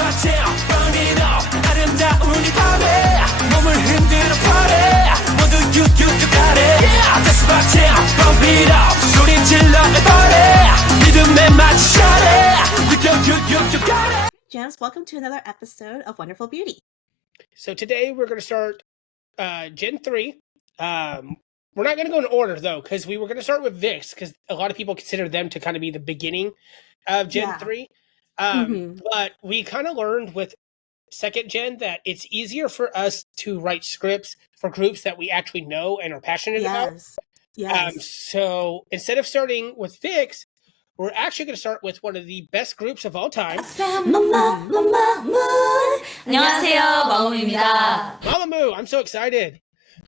마침 burn it up 아름다운 이 밤에 몸을 흔들어 party 모두 유유유가래 yeah that's my jam bump it up 소리 질러 party 믿음에 맞춰 shut it you got it. Jams, welcome to another episode of Wonderful Beauty. So today we're going to start Gen 3. We're not going to go in order, though, because we were going to start with Vix, because a lot of people consider them to kind of be the beginning of Gen 3. But we kind of learned with second gen that it's easier for us to write scripts for groups that we actually know and are passionate about. Yes. So instead of starting with Vix, we're actually going to start with one of the best groups of all time. 안녕하세요, 마모입니다. Mamamoo, I'm so excited.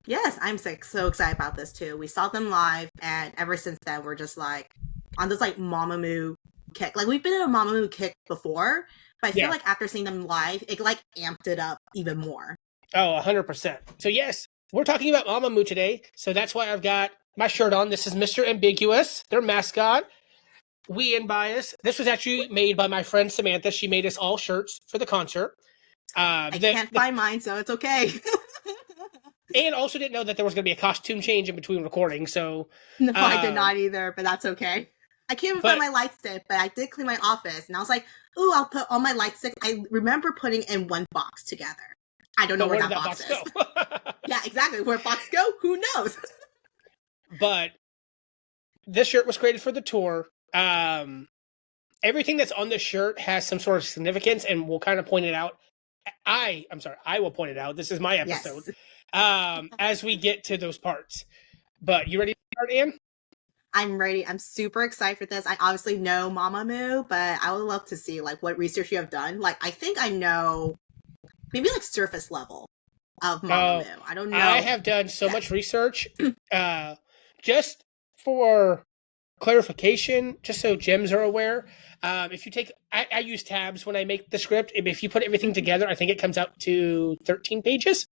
Yes, I'm so excited about this too. We saw them live, and ever since then, we're just like on this like Mamamoo kick. Like we've been in a Mamamoo kick before, but I feel like after seeing them live, it like amped it up even more. Oh, 100%. So yes, we're talking about Mamamoo today. So that's why I've got my shirt on. This is Mr. Ambiguous, their mascot. Wheein bias. This was actually made by my friend Samantha. She made us all shirts for the concert. I can't find mine, so it's okay. And also didn't know that there was going to be a costume change in between recordings. So no, I did not either, but that's okay. I can't even find my light stick, but I did clean my office, and I was like, "Ooh, I'll put all my light stick." I remember putting in one box together. I don't know where that box is. Go? Yeah, exactly. Where box go? Who knows? But this shirt was created for the tour. Everything that's on this shirt has some sort of significance, and we'll kind of point it out. I will point it out. This is my episode. Yes. As we get to those parts. But you ready to start, Anne? I'm ready. I'm super excited for this. I obviously know Mamamoo, but I would love to see like what research you have done. Like I think I know maybe like surface level of Mamamoo. I don't know. I have done so much research. Just for clarification, just so gems are aware, if you take, I use tabs when I make the script. If you put everything together, I think it comes out to 13 pages.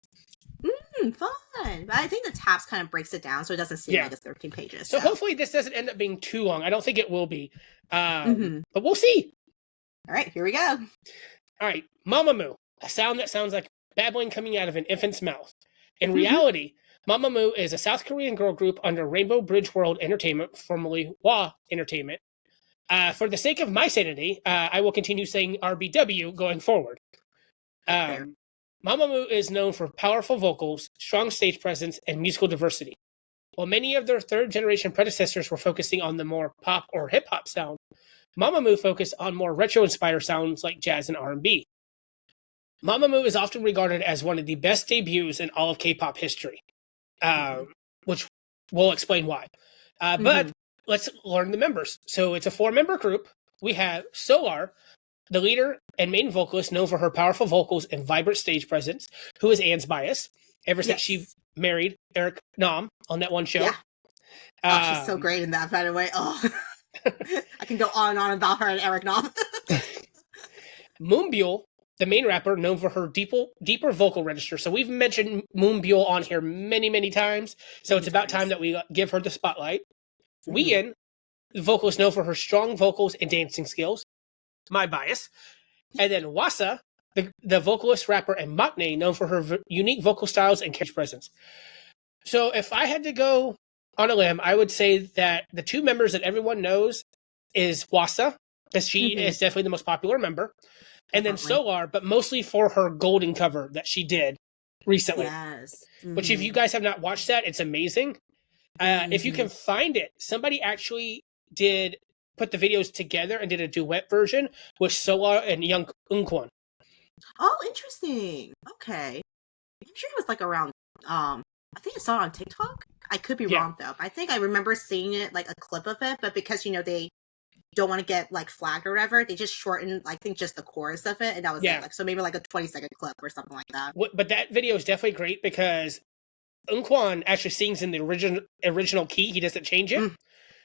Fun. But I think the tabs kind of breaks it down so it doesn't seem like it's 13 pages. So hopefully this doesn't end up being too long. I don't think it will be. But we'll see. All right, here we go. All right, Mamamoo, a sound that sounds like babbling coming out of an infant's mouth. In reality, Mamamoo is a South Korean girl group under Rainbow Bridge World Entertainment, formerly Hwa Entertainment. For the sake of my sanity, I will continue saying RBW going forward. Mamamoo is known for powerful vocals, strong stage presence, and musical diversity. While many of their third-generation predecessors were focusing on the more pop or hip-hop sound, Mamamoo focused on more retro-inspired sounds like jazz and R&B. Mamamoo is often regarded as one of the best debuts in all of K-pop history, which we'll explain why. But let's learn the members. So it's a 4-member group. We have Solar, the leader and main vocalist known for her powerful vocals and vibrant stage presence, who is Anne's bias, ever since she married Eric Nam on that one show. Yeah. She's so great in that, by the way. Oh, I can go on and on about her and Eric Nam. Moonbyul, the main rapper, known for her deeper vocal register. So we've mentioned Moonbyul on here many, many times. So it's about time that we give her the spotlight. Wheein, the vocalist known for her strong vocals and dancing skills. My bias. And then Hwasa, the vocalist, rapper, and maknae, known for her unique vocal styles and catch presence. So if I had to go on a limb, I would say that the 2 members that everyone knows is Hwasa, because she is definitely the most popular member. And then Solar, but mostly for her golden cover that she did recently. Yes. Which if you guys have not watched that, it's amazing. If you can find it, somebody actually put the videos together and did a duet version with Solar and Young Eunkwon. Oh, interesting. Okay. I'm sure it was like around, I think I saw it on TikTok. I could be wrong though. I think I remember seeing it, like a clip of it, but because, they don't want to get like flagged or whatever, they just shortened, I think, just the chorus of it, and that was it. Like, so maybe like a 20-second clip or something like that. But that video is definitely great because Eunkwon actually sings in the original key. He doesn't change it.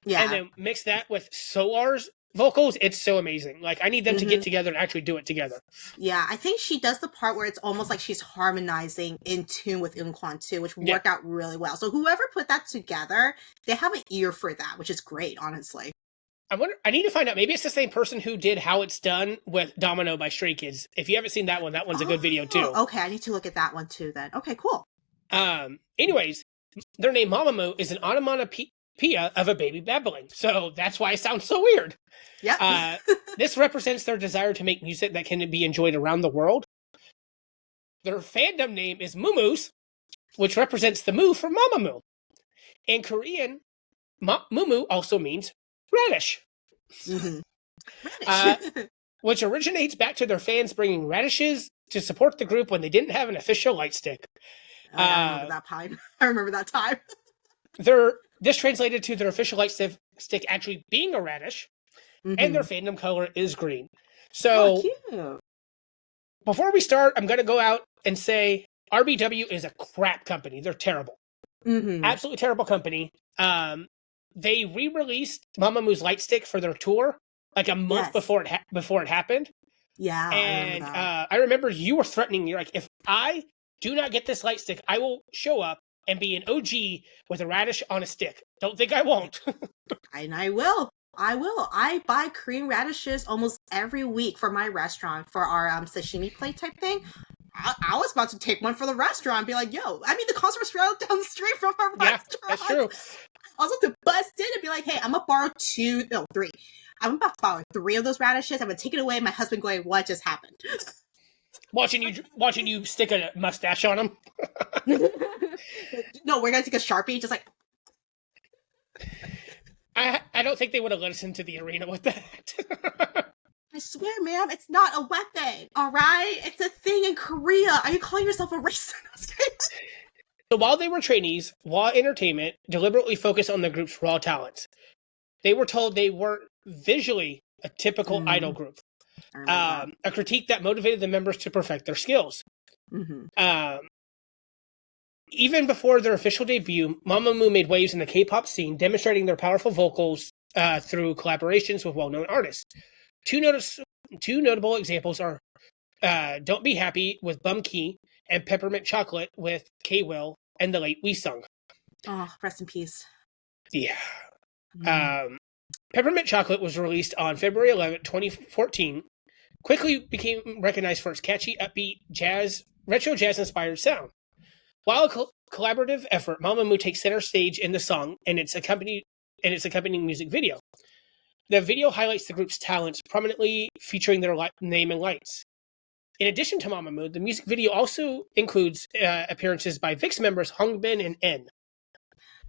And then mix that with Solar's vocals. It's so amazing. Like, I need them to get together and actually do it together. Yeah, I think she does the part where it's almost like she's harmonizing in tune with Eunkwon too, which worked out really well. So whoever put that together, they have an ear for that, which is great, honestly. I wonder. I need to find out. Maybe it's the same person who did How It's Done with Domino by Stray Kids. If you haven't seen that one, that one's a good video too. Okay, I need to look at that one too then. Okay, cool. Anyways, their name Mamamoo is an onomatopoeia of a baby babbling. So that's why it sounds so weird. Yeah. This represents their desire to make music that can be enjoyed around the world. Their fandom name is Mumus, which represents the moo for Mamamoo. In Korean, Mumu also means radish. Mm-hmm. Which originates back to their fans bringing radishes to support the group when they didn't have an official light stick. I remember that time. I remember that time. This translated to their official light stick actually being a radish, and their fandom color is green. So, cute. Before we start, I'm going to go out and say RBW is a crap company. They're terrible. Absolutely terrible company. They re-released Mamamoo's light stick for their tour like a month before it happened. Yeah, and I remember you were threatening. You're like, if I do not get this light stick, I will show up and be an OG with a radish on a stick. Don't think I won't. And I will. I buy Korean radishes almost every week for my restaurant for our sashimi plate type thing. I was about to take one for the restaurant and be like, yo, I mean, the concert was right down the street from our restaurant. That's true. I was about to bust in and be like, hey, I'm going to borrow three. I'm about to borrow 3 of those radishes. I'm going to take it away. My husband going, what just happened? Watching you stick a mustache on him. No, we're going to take a Sharpie, just like. I don't think they would have let us into the arena with that. I swear, ma'am, it's not a weapon, all right? It's a thing in Korea. Are you calling yourself a racist? So while they were trainees, Wha Entertainment deliberately focused on the group's raw talents. They were told they weren't visually a typical idol group. A critique that motivated the members to perfect their skills. Even before their official debut, Mamamoo made waves in the K-pop scene, demonstrating their powerful vocals through collaborations with well-known artists. Two notable examples are Don't Be Happy with Bum Key and Peppermint Chocolate with K-Will and the late Wheesung. Oh, rest in peace. Yeah. Peppermint Chocolate was released on February 11, 2014. Quickly became recognized for its catchy, upbeat, retro jazz-inspired sound. While a collaborative effort, Mamamoo takes center stage in the song and its accompanying music video. The video highlights the group's talents, prominently featuring their name and lights. In addition to Mamamoo, the music video also includes appearances by VIX members Hongbin and N.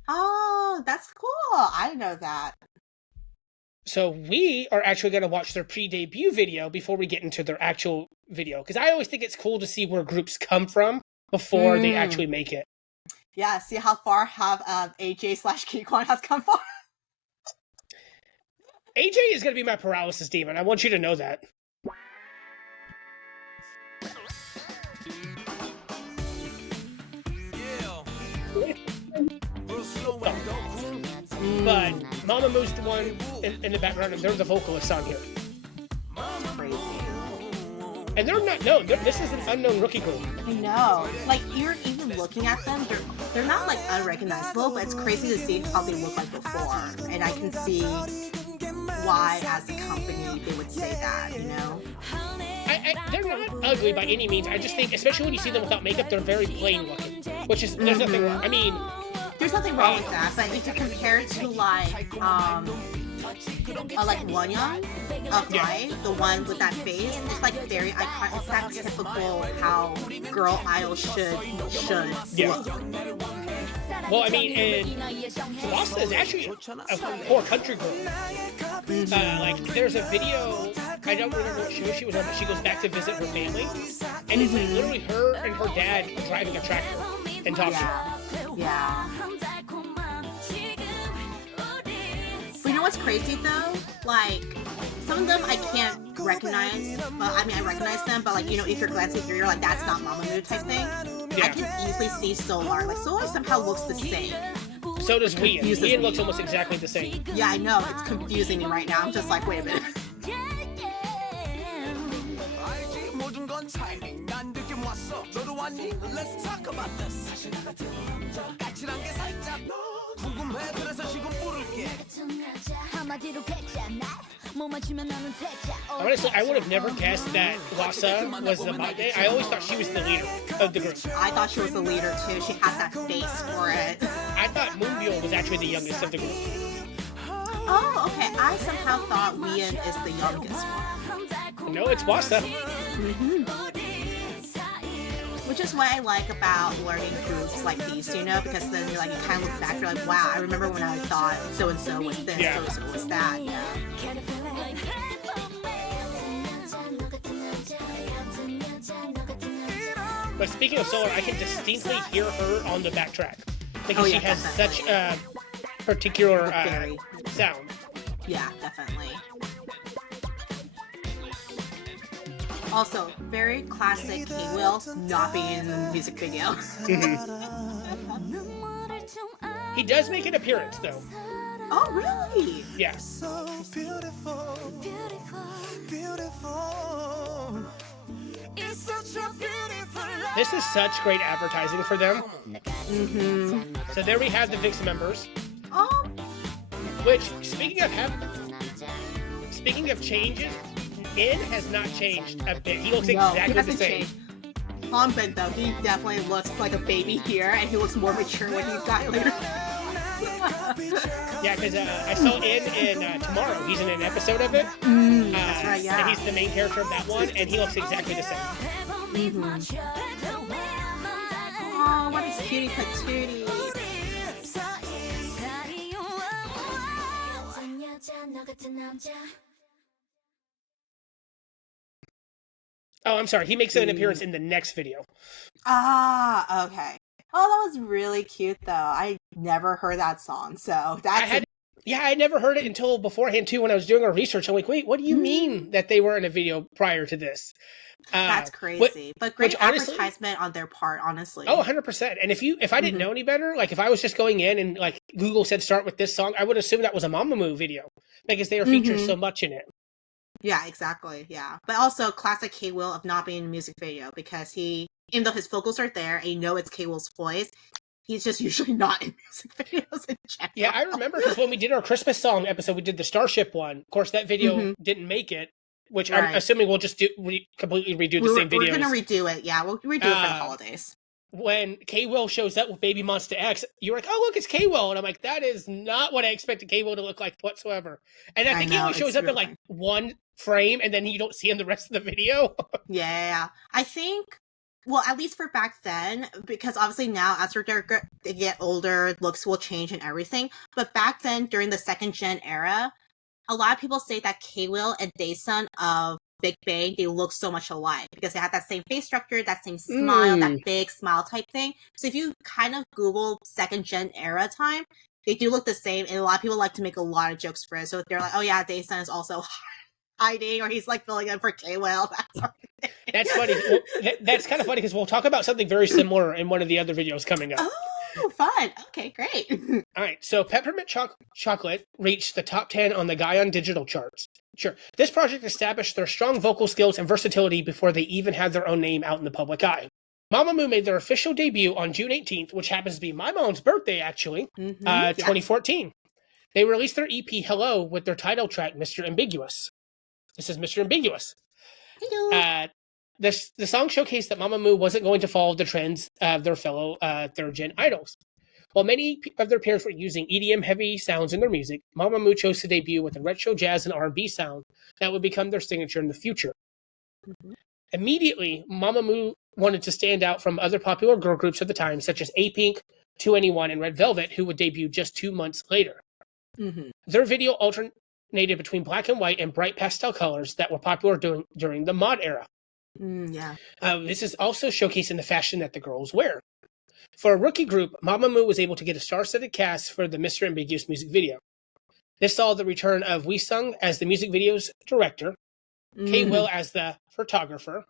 Oh, that's cool. I didn't know that. So we are actually going to watch their pre-debut video before we get into their actual video. Because I always think it's cool to see where groups come from before they actually make it. Yeah, see how far have AJ/Keyquan has come far. AJ is going to be my paralysis demon. I want you to know that. But Mamamoo's the one in the background, and they're the vocalists on here. Crazy. And they're not known. This is an unknown rookie group. I know. Like, you're even looking at them, they're not, like, unrecognizable, but it's crazy to see how they look like before. And I can see why, as a company, they would say that, you know? They're not ugly by any means. I just think, especially when you see them without makeup, they're very plain looking. Which is, there's nothing wrong. I mean... There's nothing wrong with that, but if you compare it to, like Wonyoung of Life, the one with that face, it's like very iconic. It's that typical how girl idols should look. Well, I mean, and Hwasa is actually a poor country girl. Like, there's a video, I don't remember what show she was on, but she goes back to visit her family, and it's like literally her and her dad driving a tractor and talking. Yeah. But you know what's crazy though? Like, some of them I can't recognize. I mean, I recognize them, but like, you know, if you're glancing through, you're like, that's not Mamamoo type thing. Yeah. I can easily see Solar. Like, Solar somehow looks the same. So does Wheein. Wheein looks almost exactly the same. Yeah, I know. It's confusing me right now. I'm just like, wait a minute. Let's talk about this. 까칠한 게 살짝 궁금해 그래서 지금 부를게 Honestly, I would have never guessed that Hwasa was the Mate. I always thought she was the leader of the group. I thought she was the leader too. She has that face for it. I thought Moonbyul was actually the youngest of the group. Oh, okay. I somehow thought Wheein is the youngest one. No, it's Hwasa. Which is what I like about learning groups like these, you know, because then you kind of look back, you're like, wow, I remember when I thought so and so was this, so and so was that. Yeah. But speaking of Solar, I can distinctly hear her on the backtrack because she has definitely. such a particular sound. Yeah, definitely. Also, very classic K-Will not being in the music video. He does make an appearance, though. Oh, really? Yeah. So beautiful, beautiful. It's such a beautiful life. This is such great advertising for them. So there we have the VIX members. Oh, Which, speaking of changes, In has not changed a bit. He looks exactly the same. Hanbin, though, he definitely looks like a baby here, and he looks more mature when he got later. Yeah, because I saw In Tomorrow. He's in an episode of it. That's right, yeah. And he's the main character of that one, and he looks exactly the same. Oh, what a cutie patootie. Oh, I'm sorry. He makes an appearance in the next video. Ah, okay. Oh, that was really cute, though. I never heard that song, so that's... I never heard it until beforehand, too, when I was doing our research. I'm like, wait, what do you mean that they were in a video prior to this? That's crazy. But great advertisement on their part, honestly. Oh, 100%. And if I didn't know any better, like if I was just going in and like Google said start with this song, I would assume that was a Mamamoo video because they are featured so much in it. Yeah, exactly. Yeah. But also classic K-Will of not being in a music video because even though his vocals are there and you know it's K-Will's voice, he's just usually not in music videos in general. Yeah, I remember because when we did our Christmas song episode, we did the Starship one. Of course, that video didn't make it, which I'm assuming we'll just completely redo the same video. We're going to redo it. Yeah, we'll redo it for the holidays. When K-Will shows up with Baby Monster X, you're like, oh, look, it's K-Will. And I'm like, that is not what I expected K-Will to look like whatsoever. And I think he only shows up in like one frame and then you don't see him the rest of the video. Yeah, I think, well, at least for back then, because obviously now as they get older, looks will change and everything. But back then, during the second gen era, a lot of people say that K-Will and Daesun of Big Bang, they look so much alike because they have that same face structure, that same smile, that big smile type thing. So if you kind of Google second gen era time, they do look the same, and a lot of people like to make a lot of jokes for it. So they're like, oh yeah, Daesun is also hiding, or he's like filling in for K-Will. That's funny. Well, that's kind of funny because we'll talk about something very similar in one of the other videos coming up. Oh, fun. Okay, great. All right, so Peppermint Chocolate reached the top 10 on the Gaon digital charts. Sure. This project established their strong vocal skills and versatility before they even had their own name out in the public eye. Mamamoo made their official debut on June 18th, which happens to be my mom's birthday, actually, 2014. They released their EP, Hello, with their title track, Mr. Ambiguous. This is Mr. Ambiguous. Hello. The song showcased that Mamamoo wasn't going to follow the trends of their fellow third-gen idols. While many of their peers were using EDM-heavy sounds in their music, Mamamoo chose to debut with a retro jazz and R&B sound that would become their signature in the future. Immediately, Mamamoo wanted to stand out from other popular girl groups of the time, such as A-Pink, 2NE1, and Red Velvet, who would debut just 2 months later. Their video alternated between black and white and bright pastel colors that were popular during the mod era. This is also showcasing the fashion that the girls wear. For a rookie group, Mamamoo was able to get a star-studded cast for the Mr. Ambiguous music video. This saw the return of Wheesung as the music video's director, K-Will as the photographer,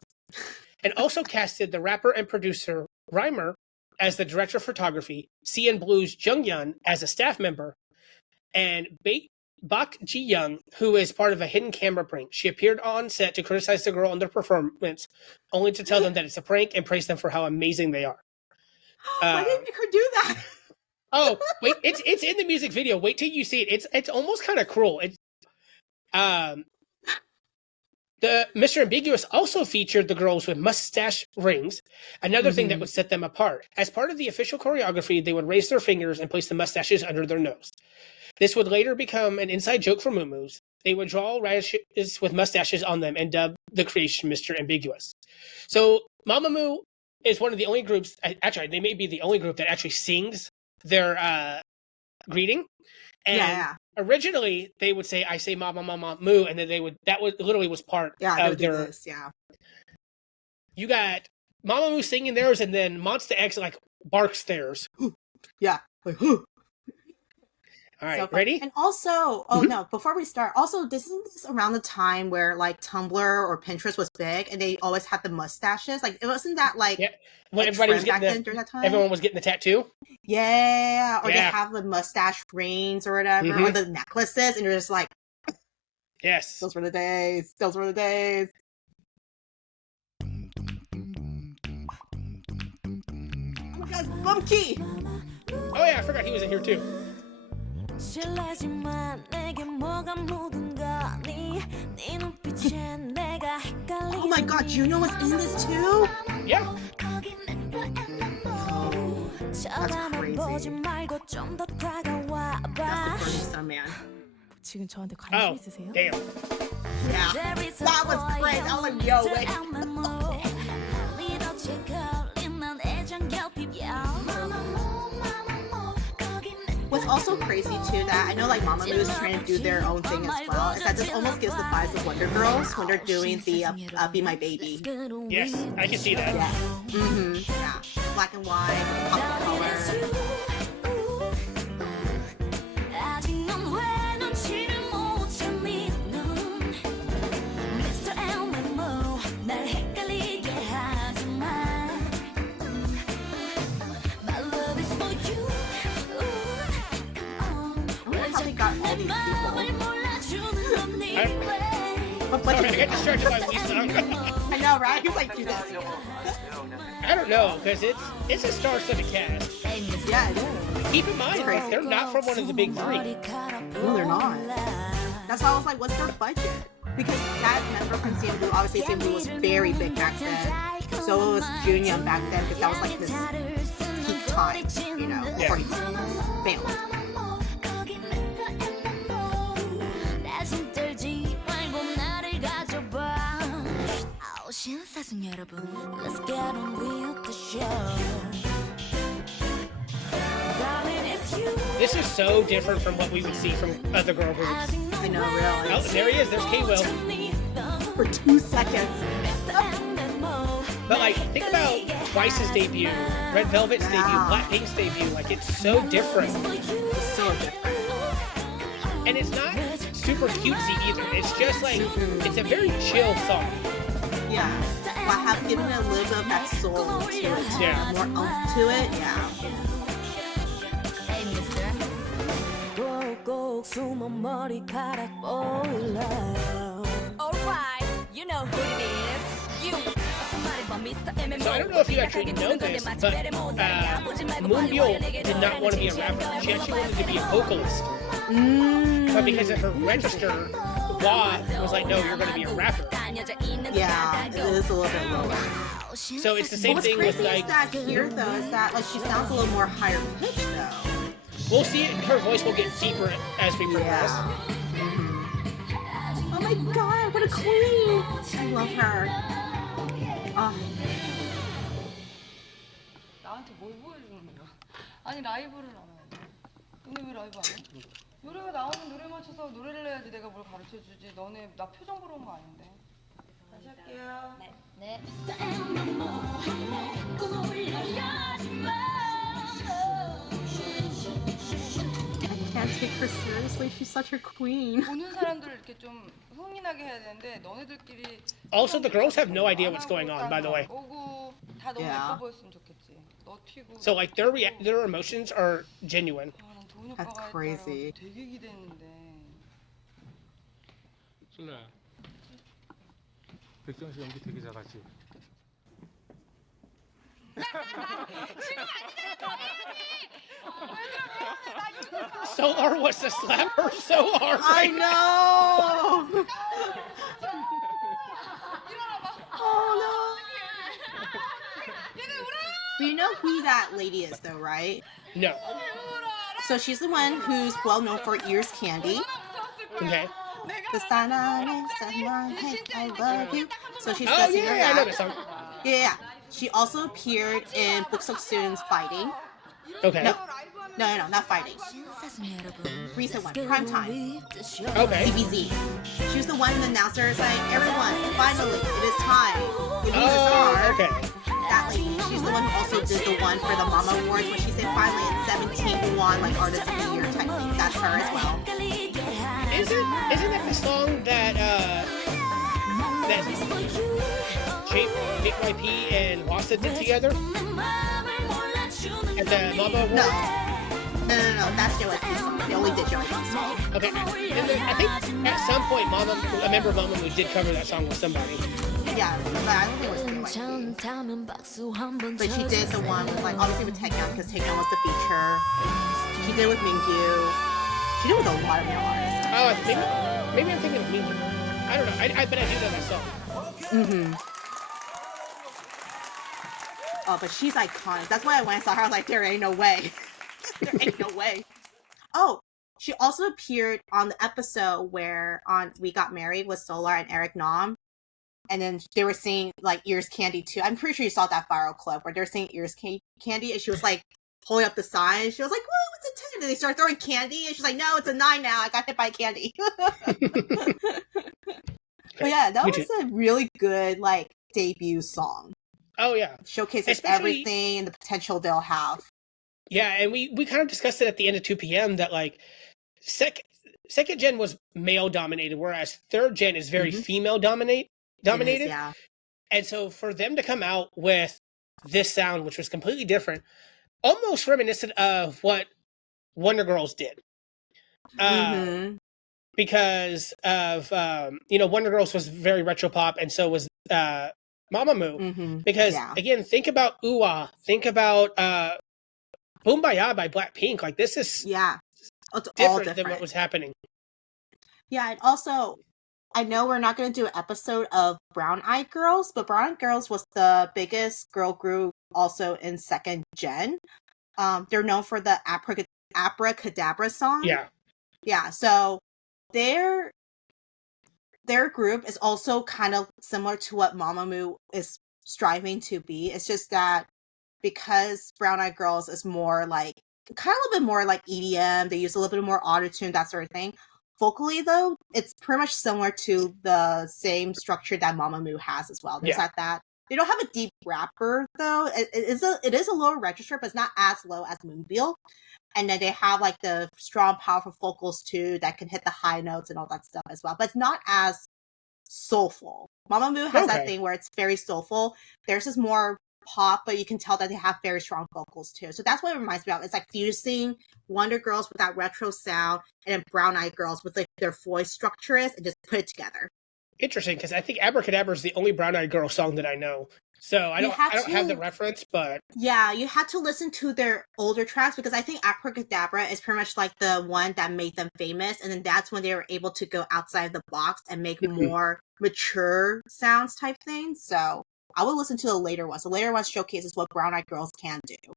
and also casted the rapper and producer Rhymer as the director of photography, CN Blue's Junghyun as a staff member, and Bak Ji-young, who is part of a hidden camera prank. She appeared on set to criticize the girl on their performance, only to tell them that it's a prank and praise them for how amazing they are. Why didn't you do that? Oh, wait, it's in the music video. Wait till you see it. It's almost kind of cruel. It's the Mr. Ambiguous also featured the girls with mustache rings, another thing that would set them apart. As part of the official choreography, they would raise their fingers and place the mustaches under their nose. This would later become an inside joke for Moomoo's. They would draw radishes with mustaches on them and dub the creation Mr. Ambiguous. So Mamamoo is one of the only groups, actually, they may be the only group that actually sings their greeting. And originally they would say, I say mama, mama, moo, and then that was literally was part of their. This, yeah. You got Mamamoo singing theirs, and then Monsta X like barks theirs. Yeah. Like, all right, so ready? And also, no, before we start, also, isn't this around the time where like Tumblr or Pinterest was big and they always had the mustaches? Like, it wasn't that like when everybody was getting during that time? Everyone was getting the tattoo? Yeah. Or they have the mustache rings or whatever, or the necklaces, and you're just like, yes. Those were the days. Those were the days. Oh my god, Monkey! Oh yeah, I forgot he was in here too. Oh my god, Juno was in this too? Yeah. That's crazy. That's the Burning man. 지금 저한테 관심 있으세요? Damn. Yeah. That was crazy. I was like, yo, wait. What's also crazy too that I know like Mamamoo is trying to do their own thing as well is that this almost gives the vibes of Wonder Girls when they're doing the Be My Baby. Yes, I can see that. Yeah. Yeah. Black and white, pop color. Got all these people. Sorry, I got distracted by Wheesung. I know, right? He's like, do this. I don't know, because it's a star-studded cast. Yeah, it is. Keep in mind, they're not from one of the big three. No, they're not. That's why I was like, what's their budget? Because that member from CMBlu, obviously CMBlu was very big back then. So it was Junior back then, because that was like this peak time, you know, before he failed. Let's get on with the show. This is so different from what we would see from other girl groups. I know, really. Oh, there he is. There's K-Will. For 2 seconds. But like, think about Twice's debut, Red Velvet's debut, Blackpink's debut. Like, it's so different. So different. And it's not super cutesy either. It's just like, it's a very chill song. Yeah, but have given it a little bit of that soul to it. Yeah. More oomph to it, yeah. Alright, you know who it is. So I don't know if you actually know this, but Moonbyul did not want to be a rapper. She actually wanted to be a vocalist. But because of her register, Hwasa was like, no, you're going to be a rapper. Yeah, it is a little bit lower. So it's the same thing with like... What's crazy is that here, though, is that like she sounds a little more higher pitched, though. We'll see it, her voice will get deeper as we progress. Oh my god, what a queen! I love her. 나한테 뭘 보여주는 거야? 아니 라이브를 안 하는데. 너네 왜 라이브 안 해? 노래가 나오는 노래 맞춰서 노래를 해야지 내가 뭘 가르쳐주지. 너네 나 표정 보러 온 거 아닌데. 다시 할게요. 네. I can't take her seriously. She's such a queen. 보는 사람들 이렇게 좀 흥이 나게 해야 되는데 너네들끼리. Also, the girls have no idea what's going on, by the way. 오고 다 너무 예뻐 보였으면 좋겠지. 너 튀고. So like their emotions are genuine. That's crazy. 되게 기대했는데. 순아야, 백정 씨 연기 되게 잘하지. 지금 아니잖아, 더 해야지. Solar was to slap her so hard. I know. Oh no. But you know who that lady is, though, right? No. So she's the one who's well known for Ears Candy. Okay. The Sanane, Sanane, I love you. So she's Oh the singer. yeah, I know that song. Yeah. She also appeared in Book Soon's Fighting. Okay. No, not Fighting. Recent one, Prime Time. Okay. DBZ. She was the one, the announcer is like, everyone, finally, it is time. Give me the star. Okay. That lady, she's the one who also did the one for the Mama Awards when she said finally in 17 who won like Artist of the Year type thing. That's her as well. Isn't that the song that JYP and Hwasa did together? At the Mama Awards? No, that's JYP's song. They only did JYP's song. Okay. I think at some point a member of Mamamoo did cover that song with somebody. Yeah, but I don't think it was JYP. But she did the one with like obviously with Taecyeon because Taecyeon was the feature. She did with Mingyu. She did with a lot of male artists. Oh, maybe I'm thinking of Mingyu. I don't know. I bet I do know that song. Mm-hmm. Oh, but she's iconic. That's why when I saw her, I was like, there ain't no way. There ain't no way. Oh, she also appeared on the episode where on We Got Married with Solar and Eric Nam. And then they were singing like Ears Candy too. I'm pretty sure you saw that viral clip where they're singing Ears Candy and she was like holding up the sign. She was like, whoa, it's a 10. And they start throwing candy and she's like, no, it's a 9 now. I got hit by candy. But yeah, that was a really good like debut song. Oh yeah. Showcases everything and the potential they'll have. Yeah, and we kind of discussed it at the end of 2 p.m. that like second gen was male dominated, whereas third gen is very female dominated. Is, yeah. And so for them to come out with this sound, which was completely different, almost reminiscent of what Wonder Girls did. Because of Wonder Girls was very retro pop, and so was Mamamoo. Because again, think about Uwa, think about Boombayah by Blackpink. Like this is it's different than what was happening. Yeah, and also I know we're not going to do an episode of Brown Eyed Girls, but Brown Eyed Girls was the biggest girl group also in second gen. They're known for the Abracadabra song. Yeah. So their group is also kind of similar to what Mamamoo is striving to be. It's just that because Brown Eyed Girls is more like kind of a little bit more like EDM, they use a little bit more autotune, that sort of thing. Vocally, though, it's pretty much similar to the same structure that Mamamoo has as well. There's that. They don't have a deep rapper though. It is a lower register, but it's not as low as Moonbyul. And then they have like the strong, powerful vocals too that can hit the high notes and all that stuff as well. But it's not as soulful. Mamamoo has that thing where it's very soulful. Theirs is more pop, but you can tell that they have very strong vocals too. So that's what it reminds me of. It's like fusing Wonder Girls with that retro sound and then Brown Eyed Girls with like their voice structure is and just put it together. Interesting, because I think Abracadabra is the only Brown Eyed Girl song that I know. So I don't have the reference, but yeah, you had to listen to their older tracks because I think Abracadabra is pretty much like the one that made them famous, and then that's when they were able to go outside the box and make more mature sounds type things. So I will listen to the later ones. The later ones showcases what Brown Eyed Girls can do.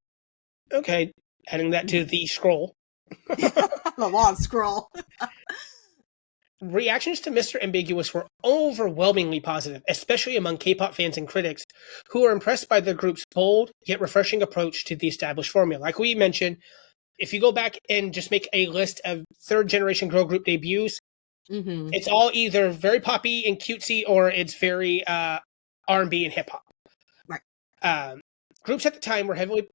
Okay, adding that to the scroll. The long scroll. Reactions to Mr. Ambiguous were overwhelmingly positive, especially among K-pop fans and critics who were impressed by the group's bold yet refreshing approach to the established formula. Like we mentioned, if you go back and just make a list of third-generation girl group debuts, it's all either very poppy and cutesy or it's very R&B and hip-hop. Right. Groups at the time were heavily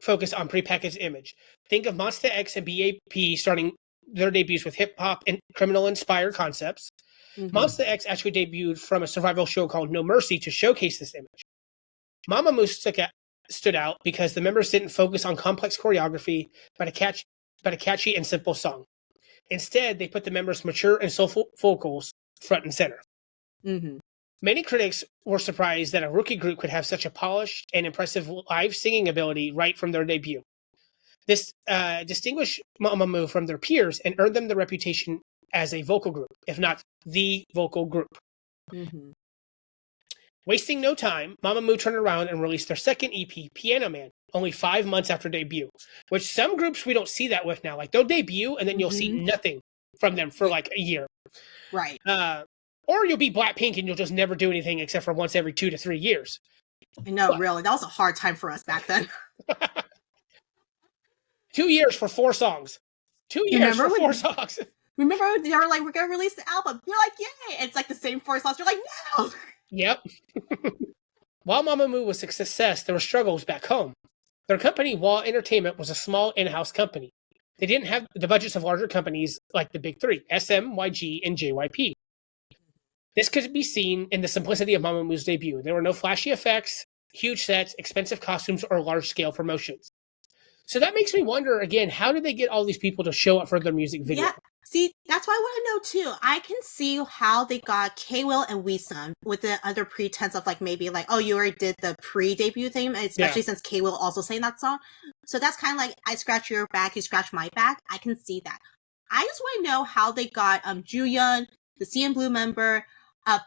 focused on prepackaged image. Think of Monsta X and BAP starting their debuts with hip-hop and criminal-inspired concepts. Monsta X actually debuted from a survival show called No Mercy to showcase this image. Mamamoo stood out because the members didn't focus on complex choreography, but a catchy and simple song. Instead, they put the members' mature and soulful vocals front and center. Many critics were surprised that a rookie group could have such a polished and impressive live singing ability right from their debut. This distinguished Mamamoo from their peers and earned them the reputation as a vocal group, if not the vocal group. Mm-hmm. Wasting no time, Mamamoo turned around and released their second EP, Piano Man, only 5 months after debut, which some groups we don't see that with now. Like they'll debut and then you'll see nothing from them for like a year. Right. Or you'll be Blackpink and you'll just never do anything except for once every 2 to 3 years. No, really, that was a hard time for us back then. 2 years for 4 songs. 2 years for 4 songs. Remember they were like, we're gonna release the album. You're like, yay! It's like the same 4 songs. You're like, no. Yep. While Mamamoo was a success, there were struggles back home. Their company, Wall Entertainment, was a small in-house company. They didn't have the budgets of larger companies like the big 3, SM, YG, and JYP. This could be seen in the simplicity of Mamamoo's debut. There were no flashy effects, huge sets, expensive costumes, or large-scale promotions. So that makes me wonder, again, how did they get all these people to show up for their music video? Yeah, see, that's what I want to know, too. I can see how they got K-Will and Wheesung with the other pretense of, like, maybe, like, oh, you already did the pre-debut thing, especially since K-Will also sang that song. So that's kind of like, I scratch your back, you scratch my back. I can see that. I just want to know how they got Juyeon, the CN Blue member,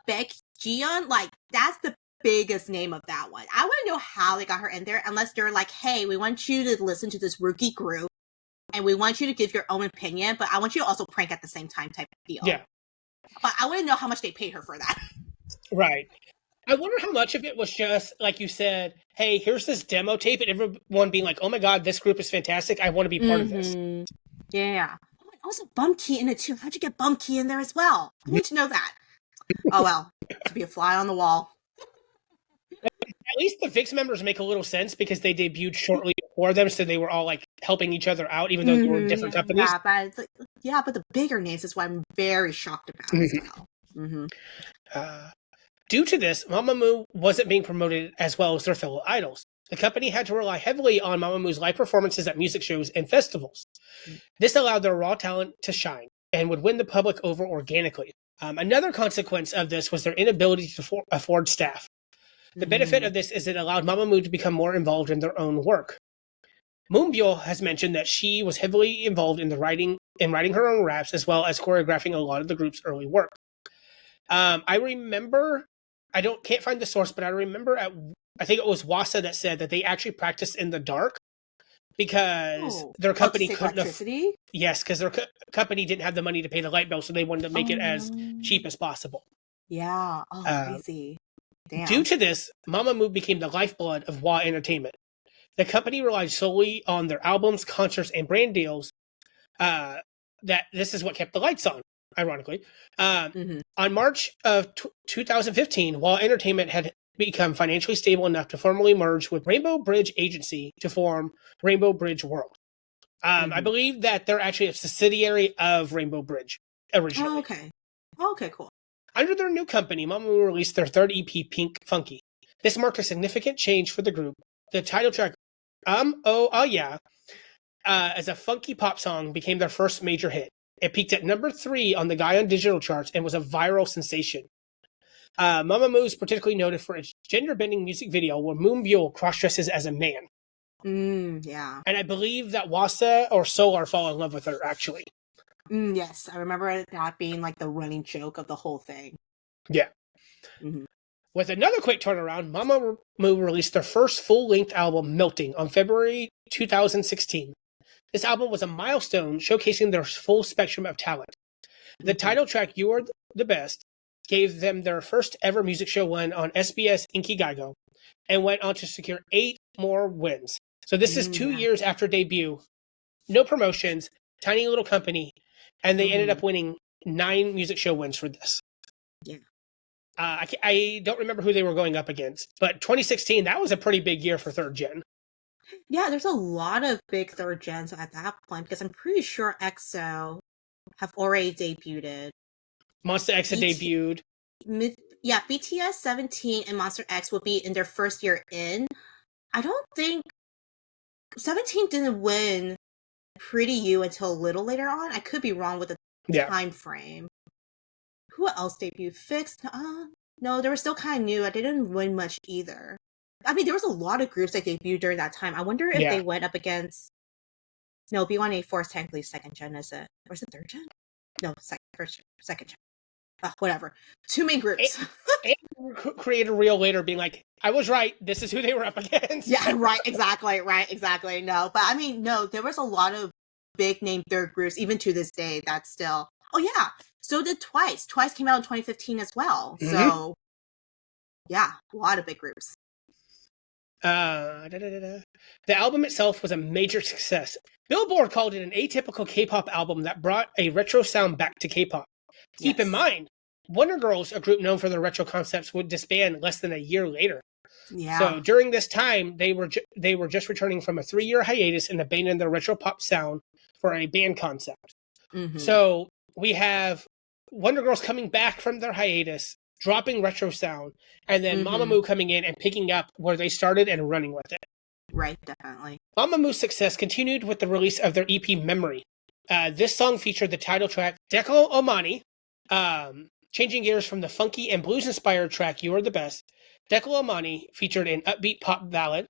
Baek Jiyeon. Like, that's the biggest name of that one. I want to know how they got her in there, unless they're like, hey, we want you to listen to this rookie group and we want you to give your own opinion, but I want you to also prank at the same time type of deal. Yeah. But I want to know how much they paid her for that. Right. I wonder how much of it was just, like you said, hey, here's this demo tape, and everyone being like, oh my god, this group is fantastic, I want to be part of this. Yeah. Oh, and also Bumkey in it too. How'd you get Bumkey in there as well? I need to know that. Oh well, to be a fly on the wall. At least the VIX members make a little sense because they debuted shortly before them, so they were all like helping each other out, even though they were in different companies. Yeah, but it's like, but the bigger names is what I'm very shocked about as well. Due to this, Mamamoo wasn't being promoted as well as their fellow idols. The company had to rely heavily on Mamamoo's live performances at music shows and festivals. This allowed their raw talent to shine and would win the public over organically. Another consequence of this was their inability to afford staff. The benefit of this is it allowed Mamamoo to become more involved in their own work. Moonbyul has mentioned that she was heavily involved in writing her own raps as well as choreographing a lot of the group's early work. I remember, can't find the source, but I remember I think it was Hwasa that said that they actually practiced in the dark because their company couldn't electricity. Yes, because their company didn't have the money to pay the light bill, so they wanted to make it as cheap as possible. Yeah. Oh, crazy. Damn. Due to this, Mamamoo became the lifeblood of Wha Entertainment. The company relied solely on their albums, concerts, and brand deals. That this is what kept the lights on, ironically. On March of 2015, Wha Entertainment had become financially stable enough to formally merge with Rainbow Bridge Agency to form Rainbow Bridge World. I believe that they're actually a subsidiary of Rainbow Bridge originally. Oh, okay. Okay, cool. Under their new company, Mamamoo released their third EP, Pink Funky. This marked a significant change for the group. The title track, Oh Yeah, as a funky pop song, became their first major hit. It peaked at number 3 on the Gaon digital charts and was a viral sensation. Mamamoo is particularly noted for its gender-bending music video where Moonbyul cross-dresses as a man. Yeah. And I believe that Hwasa or Solar fall in love with her, actually. Yes, I remember that being like the running joke of the whole thing. Yeah. With another quick turnaround, Mamamoo released their first full-length album, Melting, on February 2016. This album was a milestone showcasing their full spectrum of talent. The title track, You Are the Best, gave them their first ever music show win on SBS Inkigayo and went on to secure 8 more wins. So this is 2 years after debut, no promotions, tiny little company, and they ended up winning 9 music show wins for this. Yeah. I don't remember who they were going up against, but 2016, that was a pretty big year for third gen. Yeah, there's a lot of big third gens at that point because I'm pretty sure EXO have already debuted. Monster X had debuted. BTS 17 and Monster X will be in their first year in. I don't think 17 didn't win Pretty You until a little later on. I could be wrong with the time frame. Who else debuted? Fix? No, they were still kind of new. I didn't win much either. I mean, there was a lot of groups that debuted during that time. I wonder if they went up against No, B1A4 is technically second gen, is it? Or is it third gen? No, second gen. Whatever. Two main groups. Created a reel later being like, I was right. This is who they were up against. Yeah, right. Exactly. No, but I mean, no, there was a lot of big name third groups, even to this day, that's still. Oh, yeah. So did Twice. Twice came out in 2015 as well. Mm-hmm. So, yeah, a lot of big groups. The album itself was a major success. Billboard called it an atypical K-pop album that brought a retro sound back to K-pop. Keep in mind, Wonder Girls, a group known for their retro concepts, would disband less than a year later. Yeah. So during this time, they were just returning from a 3-year hiatus and abandoned their retro pop sound for a band concept. Mm-hmm. So we have Wonder Girls coming back from their hiatus, dropping retro sound, and then Mamamoo coming in and picking up where they started and running with it. Right, definitely. Mamamoo's success continued with the release of their EP Memory. This song featured the title track Décalcomanie, changing gears from the funky and blues-inspired track You Are the Best. Décalcomanie featured an upbeat pop ballad.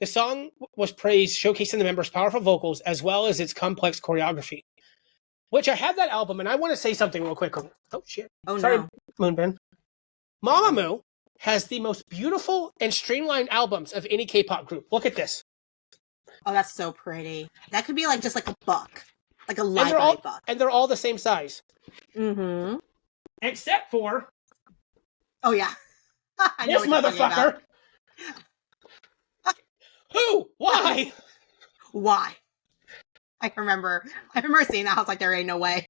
The song was praised, showcasing the members' powerful vocals as well as its complex choreography. Which I have that album, and I want to say something real quick. Oh, shit. Oh, sorry, no. Moonbin. Mamamoo has the most beautiful and streamlined albums of any K-pop group. Look at this. Oh, that's so pretty. That could be like just like a book. Like a library book. And they're all the same size. Mm-hmm. Except for... Oh, yeah. I know this what you're talking motherfucker. about. Who? Why? Why? I remember seeing that. I was like, there ain't no way.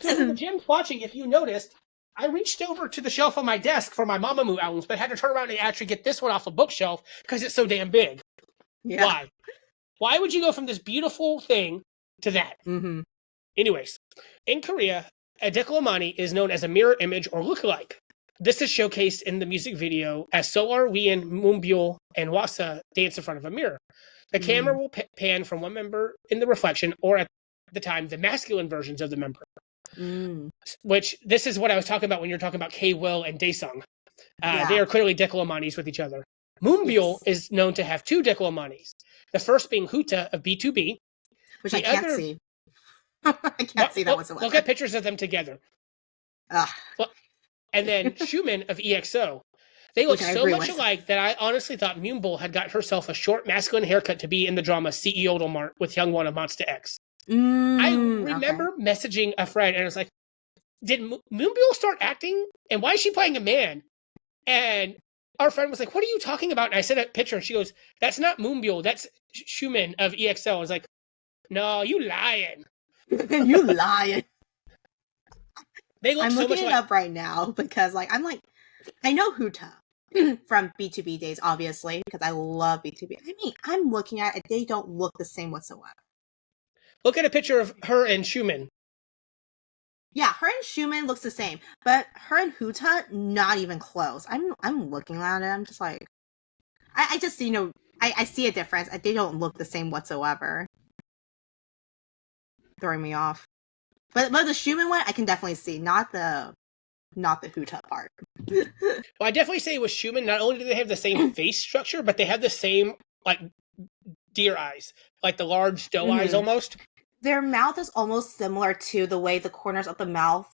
So Jim's watching, if you noticed, I reached over to the shelf on my desk for my Mamamoo albums, but had to turn around and actually get this one off a bookshelf because it's so damn big. Yeah. Why? Why would you go from this beautiful thing to that? Mm-hmm. Anyways, in Korea, a Décalcomanie is known as a mirror image or lookalike. This is showcased in the music video as Solar, Wheein, Moonbyul, and Hwasa dance in front of a mirror. The camera will pan from one member in the reflection, or at the time, the masculine versions of the member. Which, this is what I was talking about when you're talking about K-Will and Daesung. They are clearly Décalcomanies with each other. Moonbyul is known to have two Décalcomanies. The first being Huta of B2B. Which I can't see. I can't see that whatsoever. Look at pictures of them together. And then Schumann of EXO. They look so much alike that I honestly thought Moonbyul had got herself a short masculine haircut to be in the drama CEO Dolmart with Youngwon of Monsta X. I remember messaging a friend and I was like, did Moonbyul start acting? And why is she playing a man? And our friend was like, what are you talking about? And I sent a picture and she goes, that's not Moonbyul, that's Schumann of EXO. I was like, no, you lying. You lying. They look I'm so looking much it up right now because I know Huta from B2B days, obviously, because I love B2B. I mean, I'm looking at it, they don't look the same whatsoever. Look at a picture of her and Schumann. Yeah, her and Schumann looks the same, but her and Huta, not even close. I'm looking at it, I'm just like, I just, I see a difference. They don't look the same whatsoever. Throwing me off. But the Schumann one, I can definitely see, not the Huta part. Well, I definitely say with Schumann, not only do they have the same face structure, but they have the same, like, deer eyes. Like the large doe eyes almost. Their mouth is almost similar to the way the corners of the mouth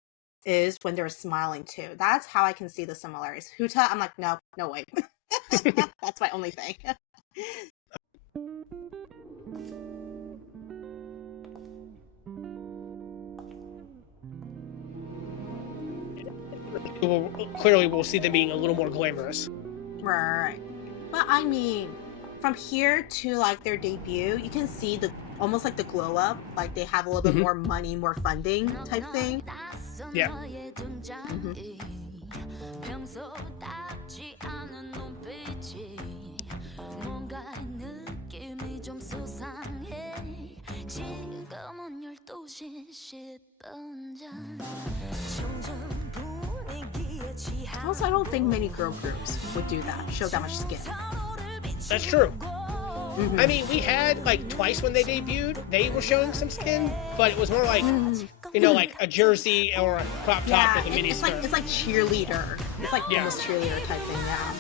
is when they're smiling too. That's how I can see the similarities. Huta, I'm like, no way. That's my only thing. Clearly, we'll see them being a little more glamorous. Right. But I mean, from here to like their debut, you can see almost like the glow up. Like they have a little bit more money, more funding type thing. Yeah. Also, I don't think many girl groups would do that, show that much skin. That's true. I mean, we had, like, Twice when they debuted, they were showing some skin, but it was more like, like a jersey or a crop top with a mini skirt. It's like cheerleader. It's like almost cheerleader type thing, yeah.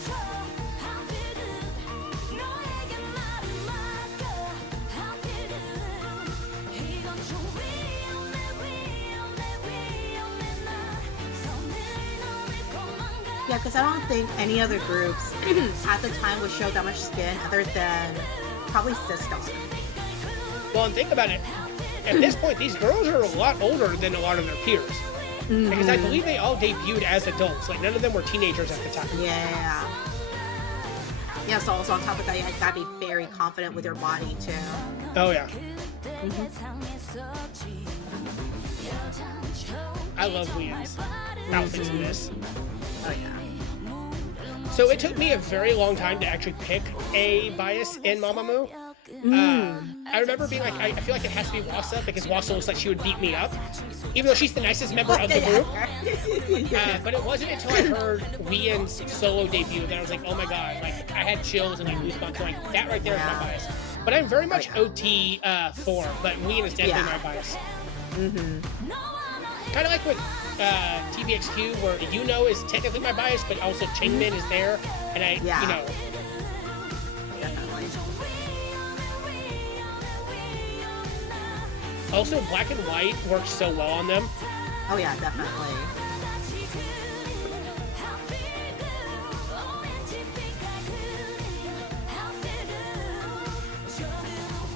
Yeah, because I don't think any other groups at the time would show that much skin other than probably System. Well, and think about it. At this point, these girls are a lot older than a lot of their peers. Because I believe they all debuted as adults. Like, none of them were teenagers at the time. Yeah. Yeah, so also on top of that, you gotta be very confident with your body, too. Oh, yeah. I love Wheein's outfits in this. Oh, yeah. So it took me a very long time to actually pick a bias in Mamamoo. I remember being like, I feel like it has to be Hwasa because Hwasa looks like she would beat me up, even though she's the nicest member of the group. But it wasn't until I heard Wheein's solo debut that I was like, oh my god, like I had chills and like goosebumps. Like that right there is my bias. But I'm very much OT for, but Wheein is definitely my bias. Kind of like with TVXQ, where is technically my bias, but also Changmin is there, and I, Definitely. Also, black and white works so well on them. Oh yeah, definitely.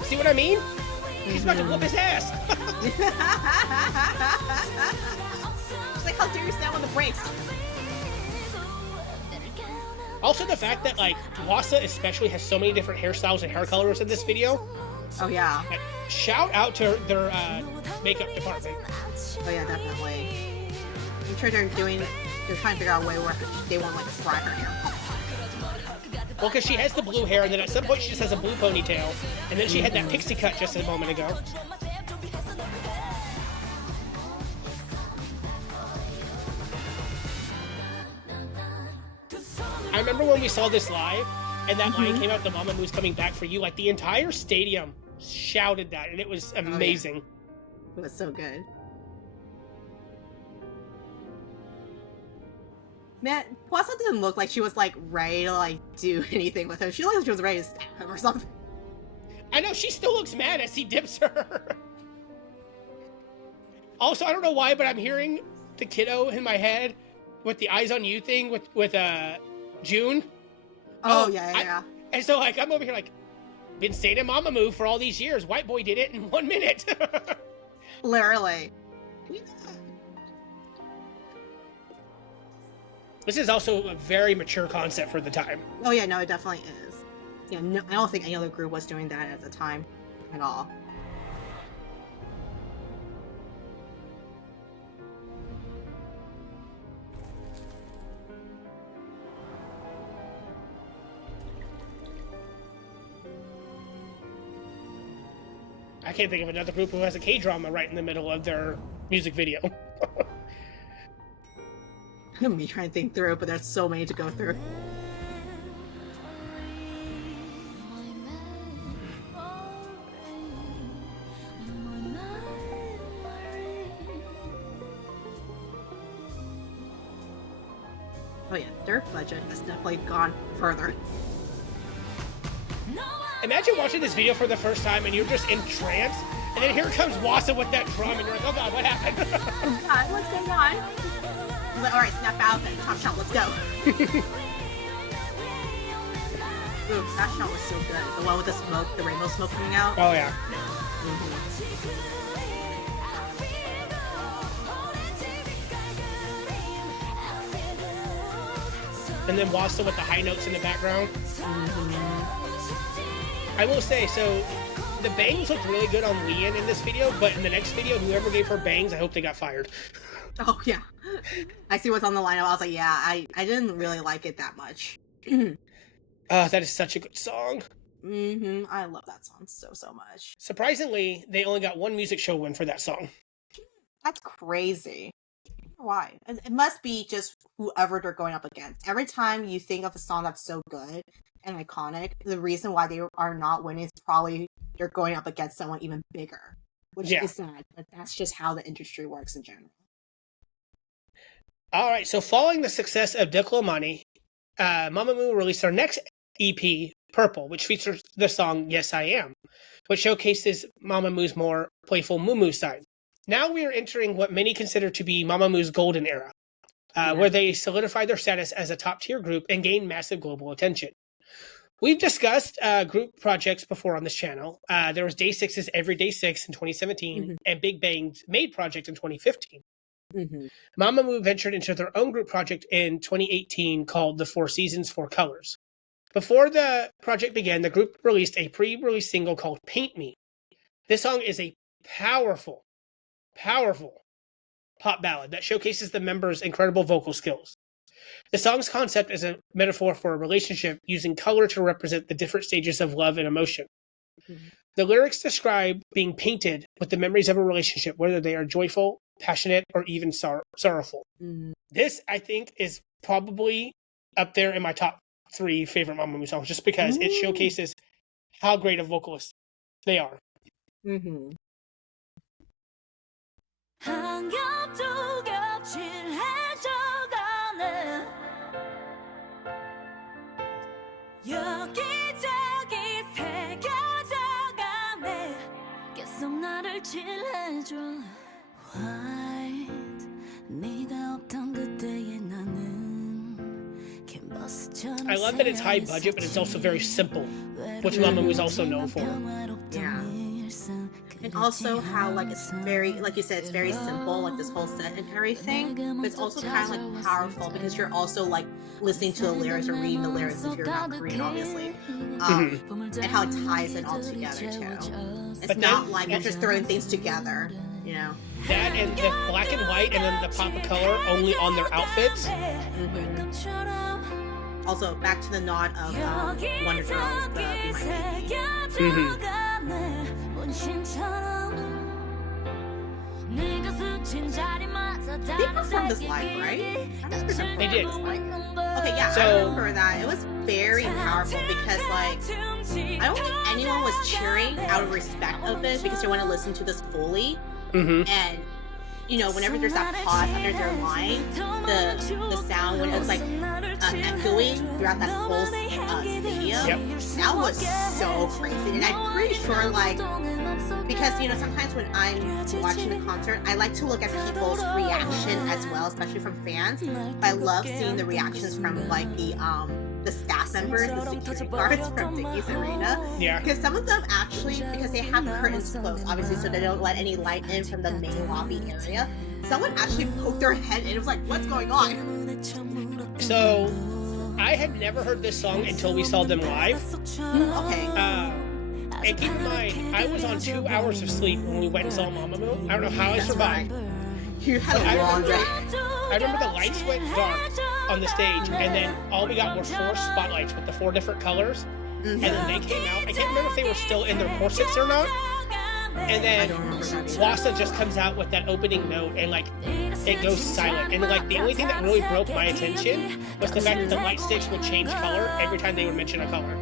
See what I mean? She's about to whoop his ass. She's like, how dare you stand on the brakes? Also, the fact that like Hwasa especially has so many different hairstyles and hair colors in this video. Oh yeah. Like, shout out to their makeup department. Oh yeah, definitely. I'm sure they're trying to figure out a way where they won't like fry her hair. Well, because she has the blue hair, and then at some point she just has a blue ponytail, and then she had that pixie cut just a moment ago. I remember when we saw this live, and that line came out, the Mamamoo's coming back for you, like the entire stadium shouted that, and it was amazing. Oh, yeah. It was so good. Man, Hwasa didn't look like she was like ready to like do anything with him. She looked like she was ready to stab him or something. I know, she still looks mad as he dips her. Also, I don't know why, but I'm hearing the kiddo in my head with the eyes on you thing with June. Oh yeah. And so like I'm over here like, been saying Mamamoo for all these years. White boy did it in 1 minute. Literally. This is also a very mature concept for the time. Oh yeah, no, it definitely is. Yeah, no, I don't think any other group was doing that at the time at all. I can't think of another group who has a K-drama right in the middle of their music video. Me trying to think through, but there's so many to go through. Oh yeah, their budget has definitely gone further. Imagine watching this video for the first time and you're just entranced, and then here comes Hwasa with that drum, and you're like, oh god, what happened? Oh god, what's going on? Like, alright, snap out and top shot, let's go. Ooh, that shot was so good. The one with the smoke, the rainbow smoke coming out. Oh yeah. And then Hwasa with the high notes in the background. I will say, so the bangs looked really good on Wheein in this video, but in the next video, whoever gave her bangs, I hope they got fired. Oh yeah. I see what's on the lineup. I was like, yeah, I didn't really like it that much. That is such a good song. I love that song so much. Surprisingly, they only got one music show win for that song. That's crazy. Why? It must be just whoever they're going up against. Every time you think of a song that's so good and iconic, the reason why they are not winning is probably they're going up against someone even bigger, which is sad, but that's just how the industry works in general. All right, so following the success of Décalcomanie, Mamamoo released their next EP, Purple, which features the song Yes I Am, which showcases Mamamoo's more playful Moo side. Now we are entering what many consider to be Mamamoo's golden era. where they solidified their status as a top-tier group and gained massive global attention. We've discussed group projects before on this channel. There was Day 6's Everyday 6 in 2017 and Big Bang's Made Project in 2015. Mamamoo ventured into their own group project in 2018 called The Four Seasons, Four Colors. Before the project began, the group released a pre-release single called Paint Me. This song is a powerful, powerful pop ballad that showcases the members' incredible vocal skills. The song's concept is a metaphor for a relationship using color to represent the different stages of love and emotion. The lyrics describe being painted with the memories of a relationship, whether they are joyful, passionate, or even sorrowful. This, I think, is probably up there in my top 3 favorite Mamamoo songs, just because it showcases how great of vocalists they are. 여기저기 새겨져가네 계속 나를 칠해줘 White 네가 없던 그때의 나는 캔버스처럼 I love that it's high budget, but it's also very simple, which Mamamoo is also known for. Yeah. And also how, like, it's very, like you said, it's very simple, like this whole set and everything, but it's also kind of like powerful because you're also like listening to the lyrics or reading the lyrics if you're not Korean, obviously. And how it ties it all together too. It's But not then- like you're just throwing things together, you know. That and the black and white and then the pop of color only on their outfits. Also, back to the nod of Wonder Girls, the Be My Baby. They performed this live, right? They did. Okay, yeah, I So- remember that. It was very powerful because, like, I don't think anyone was cheering out of respect of it because they want to listen to this fully. And, you know, whenever there's that pause after their line, the sound when it's like echoing throughout that whole stadium, that was so crazy. And I'm pretty sure, like, because, you know, sometimes when I'm watching the concert, I like to look at people's reaction as well, especially from fans. But I love seeing the reactions from, like, the staff members, the security guards from Dickies Arena. Yeah. Because some of them actually, because they have curtains closed, obviously, so they don't let any light in from the main lobby area. Someone actually poked their head in. It was like, what's going on? So, I had never heard this song until we saw them live. Okay. And keep in mind, I was on 2 hours of sleep when we went and saw Mamamoo. I don't know how I survived. You had I a long remember, day. I remember the lights went dark on the stage, and then all we got were 4 spotlights with the 4 different colors. And then they came out. I can't remember if they were still in their corsets or not. And then Hwasa just comes out with that opening note, and like it goes silent. And like the only thing that really broke my attention was the fact that the light sticks would change color every time they would mention a color.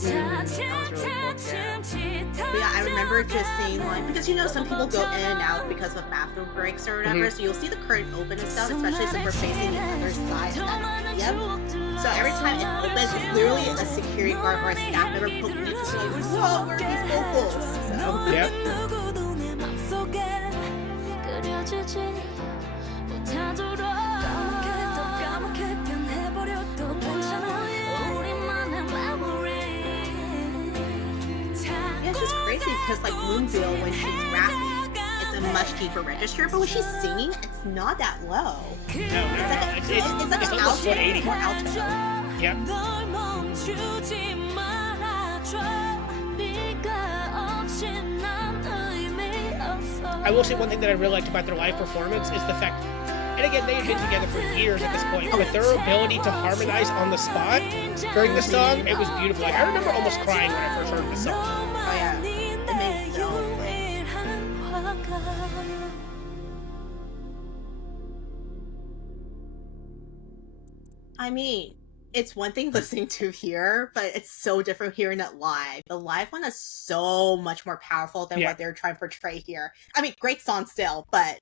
That was really cool too. But yeah, I remember just seeing, like, because you know some people go in and out because of bathroom breaks or whatever, so you'll see the curtain open and stuff, especially since we're facing the other side of that stadium. So every time it opens, it's literally a security guard or a staff member poking you to see, whoa, where are these vocals? So. Yep. Yeah, it's just crazy because, like, Moonbyul, when she's rapping, it's a much deeper register, but when she's singing, it's not that low. No, It's like an almost alto, 180. more alto. Yep. I will say one thing that I really liked about their live performance is the fact, and again, they had been together for years at this point, but their ability to harmonize on the spot during the song, it was beautiful. Like, I remember almost crying when I first heard the song. Oh yeah, it made so quick. I mean, it's one thing listening to here, but it's so different hearing it live. The live one is so much more powerful than what they're trying to portray here. I mean, great song still, but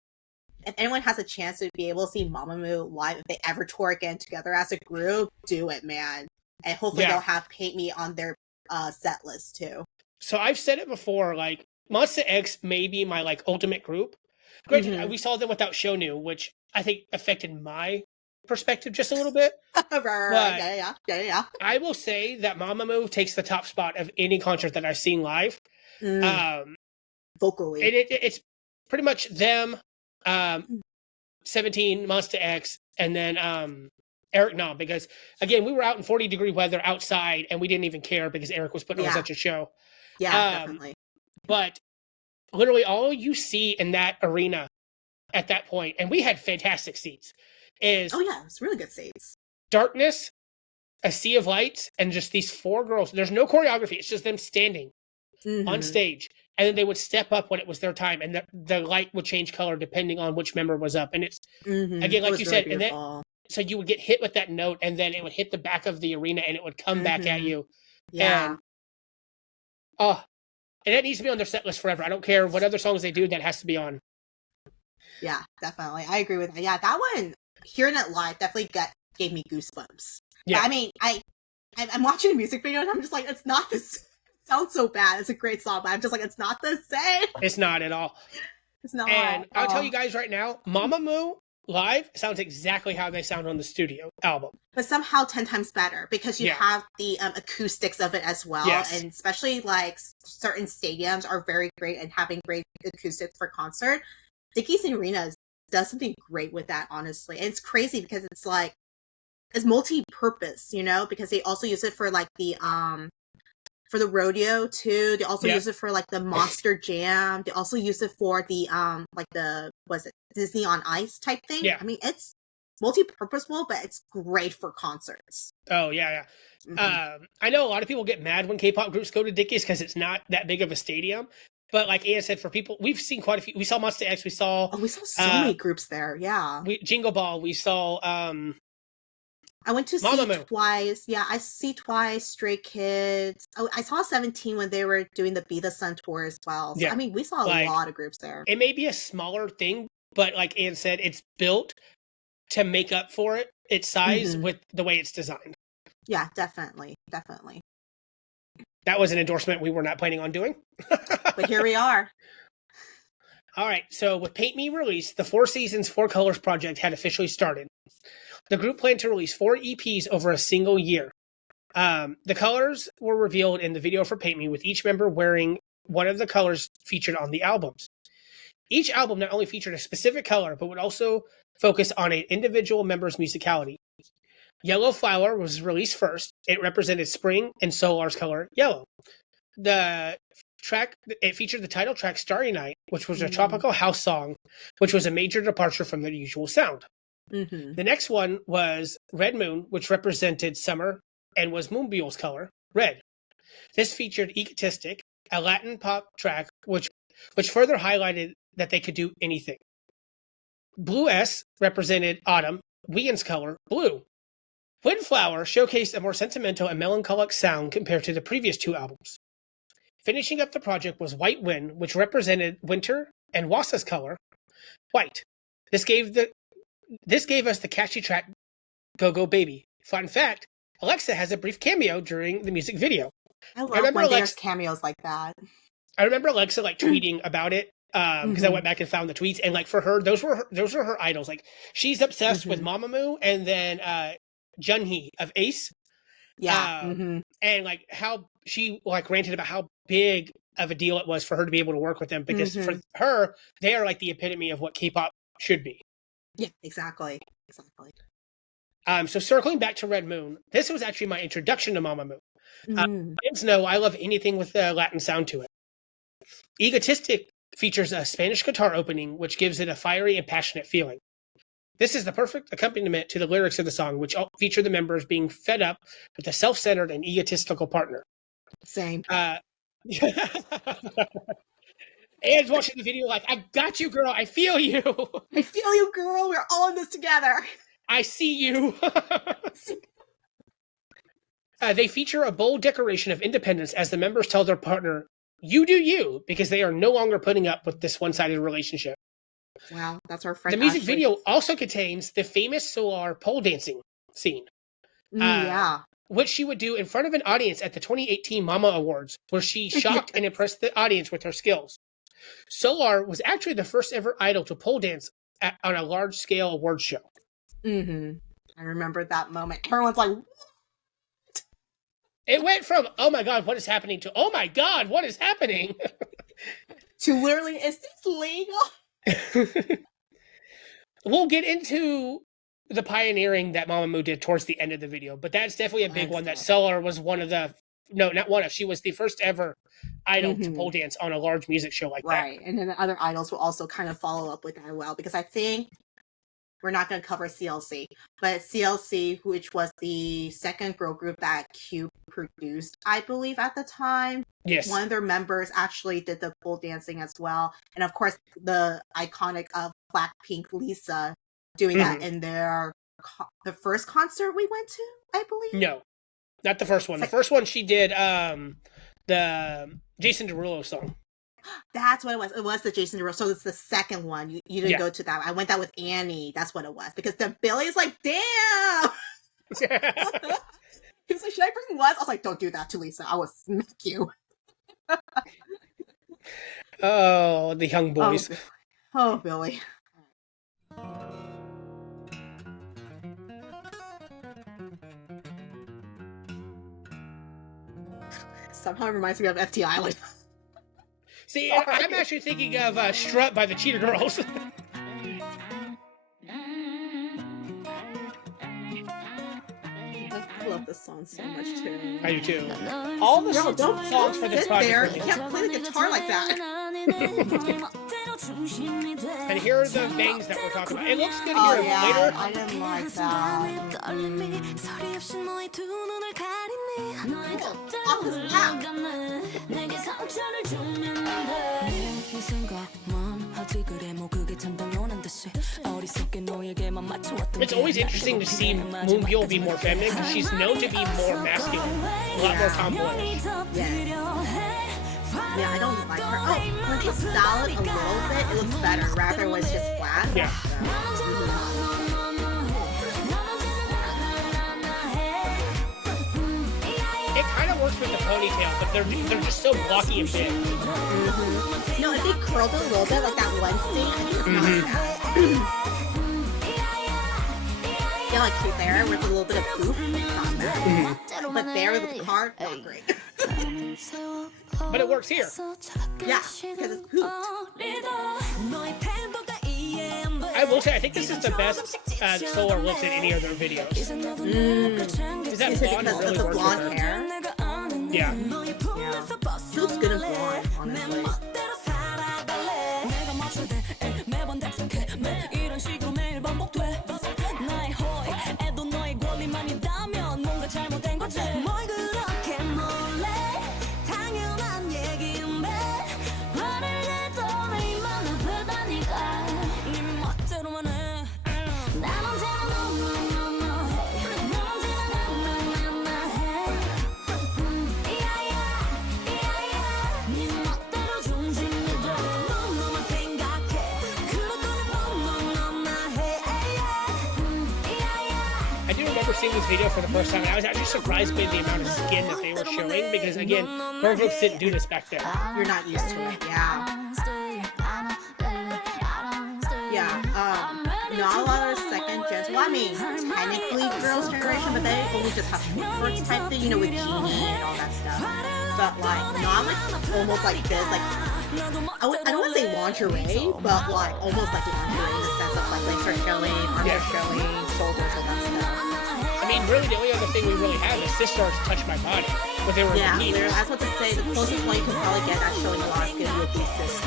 if anyone has a chance to be able to see Mamamoo live, if they ever tour again together as a group, do it, man. And hopefully they'll have Paint Me on their set list too. So I've said it before, like, Monsta X may be my, like, ultimate group. Granted, we saw them without Shonu, which I think affected my perspective just a little bit. Right. Yeah. I will say that Mamamoo takes the top spot of any concert that I've seen live. Vocally. And it's pretty much them, 17, Monsta X, and then Eric Nam, because again, we were out in 40-degree weather outside and we didn't even care because Eric was putting on such a show. Yeah, definitely. But literally all you see in that arena at that point, and we had fantastic seats, is it's really good seats. darkness, a sea of lights, and just these 4 girls. There's no choreography. It's just them standing on stage. And then they would step up when it was their time, and the light would change color depending on which member was up. And it's, again, like you said, and then, so you would get hit with that note, and then it would hit the back of the arena, and it would come back at you. Yeah. And that needs to be on their set list forever. I don't care what other songs they do, that has to be on. Yeah, definitely. I agree with that. Yeah, that one, hearing it live, definitely gave me goosebumps. Yeah. But, I mean, I'm watching a music video, and I'm just like, it's not this. Sounds so bad. It's a great song, but I'm just like, it's not the same. It's not at all. It's not. And I'll tell you guys right now, Mamamoo live sounds exactly how they sound on the studio album. But somehow 10 times better, because you have the acoustics of it as well. Yes. And especially like certain stadiums are very great and having great acoustics for concert. Dickies Arenas does something great with that, honestly. And it's crazy because it's like, it's multi-purpose, you know, because they also use it for like the for the rodeo too. They also use it for like the Monster Jam. They also use it for the like the Disney on Ice type thing. Yeah. I mean, it's multi-purposeful, but it's great for concerts. Oh yeah. I know a lot of people get mad when K-pop groups go to Dickies because it's not that big of a stadium. But like Anna said, for people, we've seen quite a few. We saw Monsta X. We saw so many groups there. Yeah. Jingle Ball. We saw I went to Mamamoo. see Twice. Yeah, I see Twice, Stray Kids. Oh, I saw 17 when they were doing the Be the Sun tour as well. So, Yeah. I mean, we saw a lot of groups there. It may be a smaller thing, but like Ann said, it's built to make up for its size with the way it's designed. Yeah, definitely. Definitely. That was an endorsement we were not planning on doing. But here we are. All right, so with Paint Me released, the 4 Seasons, 4 Colors project had officially started. The group planned to release 4 EPs over a single year. The colors were revealed in the video for Paint Me, with each member wearing one of the colors featured on the albums. Each album not only featured a specific color, but would also focus on an individual member's musicality. Yellow Flower was released first. It represented spring and Solar's color, yellow. The track, it featured the title track Starry Night, which was a tropical house song, which was a major departure from the usual sound. The next one was Red Moon, which represented summer and was Moonbyul's color, red. This featured Egotistic, a Latin pop track, which further highlighted that they could do anything. Blue S represented autumn, Wheein's color, blue. Windflower showcased a more sentimental and melancholic sound compared to the previous 2 albums. Finishing up the project was White Wind, which represented winter, and Hwasa's color, white. This gave us the catchy track Go Go Baby. Fun fact, Alexa has a brief cameo during the music video. I love when there's cameos like that. I remember Alexa like tweeting about it because I went back and found the tweets, and like for her, those were her idols. Like she's obsessed with Mamamoo, and then Junhee of Ace. Yeah. And like how she like ranted about how big of a deal it was for her to be able to work with them, because for her, they are like the epitome of what K-pop should be. Yeah, exactly. So circling back to Red Moon, this was actually my introduction to Mamamoo. Fans know I love anything with a Latin sound to it. Egotistic features a Spanish guitar opening, which gives it a fiery and passionate feeling. This is the perfect accompaniment to the lyrics of the song, which feature the members being fed up with a self-centered and egotistical partner. Same. Anne's watching the video like, I got you, girl. I feel you. I feel you, girl. We're all in this together. I see you. They feature a bold declaration of independence as the members tell their partner, you do you, because they are no longer putting up with this one-sided relationship. Wow, that's our friend. The music video also contains the famous Solar pole dancing scene. Which she would do in front of an audience at the 2018 Mama Awards, where she shocked and impressed the audience with her skills. Solar was actually the first ever idol to pole dance on a large-scale award show. I remember that moment. Everyone's like, It went from, oh my God, what is happening, to, oh my God, what is happening? to literally, is this legal? We'll get into the pioneering that Mamamoo did towards the end of the video, but that's definitely a big one. That Solar was one of the, no, not one of, she was the first ever idol to pole dance on a large music show like that. Right. And then the other idols will also kind of follow up with that as well, because I think we're not going to cover CLC, but CLC, which was the second girl group that Q produced, I believe, at the time. Yes. One of their members actually did the pole dancing as well. And of course, the iconic of Blackpink Lisa doing that in the first concert we went to, I believe. No, not the first one. The first one she did the Jason Derulo song. That's what it was. It was the Jason Derulo. So it's the second one. You didn't go to that. I went that with Annie. That's what it was. Because the Billy's like, damn. He was like, should I bring Wes? I was like, don't do that to Lisa. I will smack you. Oh, the young boys. Oh, Billy. Somehow it reminds me of FT Island. See, I'm actually thinking of Strut by the Cheetah Girls. I love this song so much too. I do too. All the songs for this project. You can't play the guitar like that. And here are the bangs that we're talking about. It looks good Oh here yeah, later. I didn't like that. It's always interesting to see Moonbyul be more feminine because she's known to be more masculine, a lot more tomboyish. Yeah, I don't like her. Oh, when it's solid a little bit, it looks better. Rather when it's just flat. Yeah. It kind of works with the ponytail, but they're just so blocky and big. No, if they curled it a little bit, like that one scene, I think it's not bad. Yeah, like cute there with a little bit of poof, not bad. But there with the car, not great. But it works here. Yeah, because it's pooped. I will say, I think this is the best Solar looks in any of their videos. Is that Is it blonde because really of the works blonde with her? hair? Yeah. Yeah. She looks good in blonde, honestly. Seeing this video for the first time, and I was actually surprised by the amount of skin that they were showing because, again, girl groups didn't do this back then. You're not used to it, yeah. Yeah, not a lot of second gens. Well, I mean, technically girls' generation, but they only just have shorts type thing, you know, with Genie and all that stuff. But, like, not like almost like this, like, I don't want to say lingerie, but, like, almost like lingerie in the sense of, like, legs are showing, arms are showing, shoulders, all that stuff. I mean, really, the only other thing we really have is Sisters Touch My Body, but they were in bikinis. Yeah, I was about to say, the closest one you can probably get that's showing a lot of skin would be Sisters.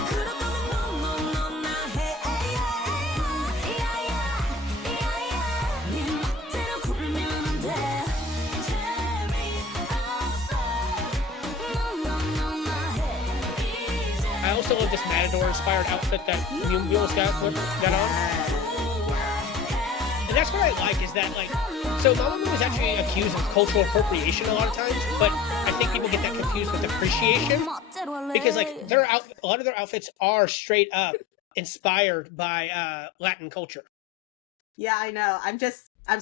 I also love this Matador-inspired outfit that Moonbyul's got on. And that's what I like, is that, like, so Mamamoo is actually accused of cultural appropriation a lot of times, but I think people get that confused with appreciation, because, like, a lot of their outfits are straight up inspired by Latin culture. Yeah, I know. I'm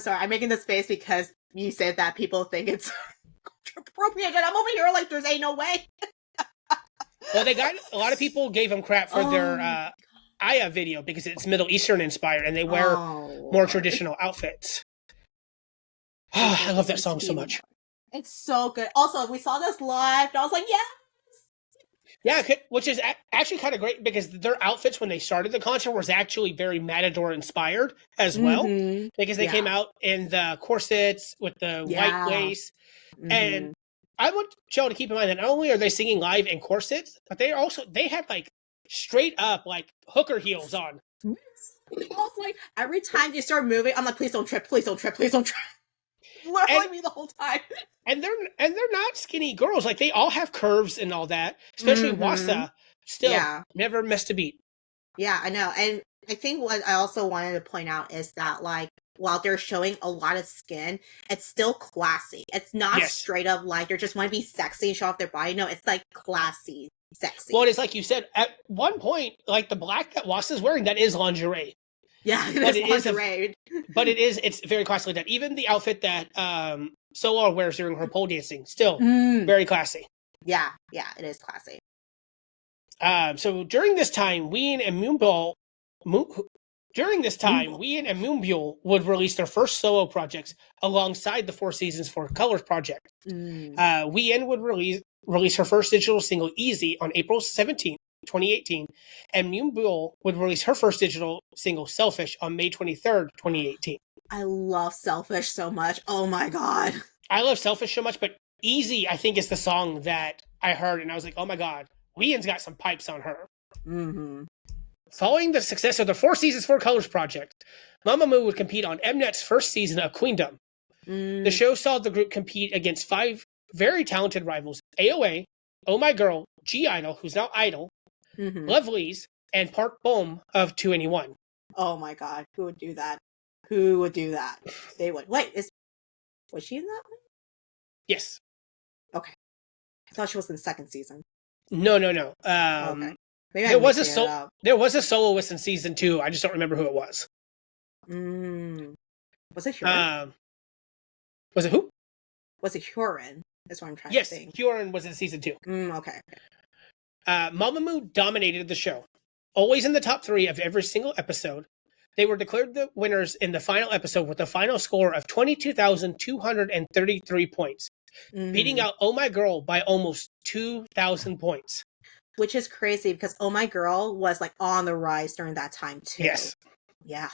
sorry, I'm making this face because you said that people think it's cultural appropriation. I'm over here like, there's ain't no way. Well, a lot of people gave them crap for their Aya video because it's Middle Eastern inspired and they wear more traditional outfits. I love that song so much. It's so good. Also, we saw this live, and I was like, yeah. Yeah, which is actually kind of great because their outfits when they started the concert was actually very Matador inspired as well, because they came out in the corsets with the white lace. And I want y'all to keep in mind that not only are they singing live in corsets, but they had like straight up like hooker heels on. Also, like every time they start moving, I'm like, please don't trip, please don't trip, please don't trip. Literally me the whole time. And they're not skinny girls. Like they all have curves and all that. Especially Hwasa, still never missed a beat. Yeah, I know. And I think what I also wanted to point out is that like while they're showing a lot of skin, it's still classy. It's not straight up like they just want to be sexy and show off their body. No, it's like classy, sexy. Well, it's like you said, at one point, like the black that Hwasa's wearing, that is lingerie. Yeah, it is lingerie. But it's very classily done. Even the outfit that Solar wears during her pole dancing, still very classy. Yeah, it is classy. So during this time, Wheein and Moonbyul would release their first solo projects alongside the Four Seasons for Colors project. Wheein would release her first digital single, Easy, on April 17th, 2018, and Moonbyul would release her first digital single, Selfish, on May 23rd, 2018. I love Selfish so much. Oh my god. I love Selfish so much, but Easy, I think, is the song that I heard, and I was like, oh my god, Wheein's got some pipes on her. Following the success of the Four Seasons, Four Colors project, Mamamoo would compete on Mnet's first season of Queendom. The show saw the group compete against 5 very talented rivals, AOA, Oh My Girl, G-Idol, who's now Idol, Lovelies, and Park Bom of 2NE1. Oh my god, who would do that? Who would do that? They would. Wait, was she in that one? Yes. Okay. I thought she was in the second season. No. Okay. Maybe there was a soloist in season 2. I just don't remember who it was. Was it Hwasa? Was it who? Was it Hwasa? That's what I'm trying to think. Yes, Hwasa was in season 2. Okay. Mamamoo dominated the show, always in the top 3 of every single episode. They were declared the winners in the final episode with a final score of 22,233 points, beating out Oh My Girl by almost 2,000 points. Which is crazy because Oh My Girl was like on the rise during that time too. Yes. Yeah.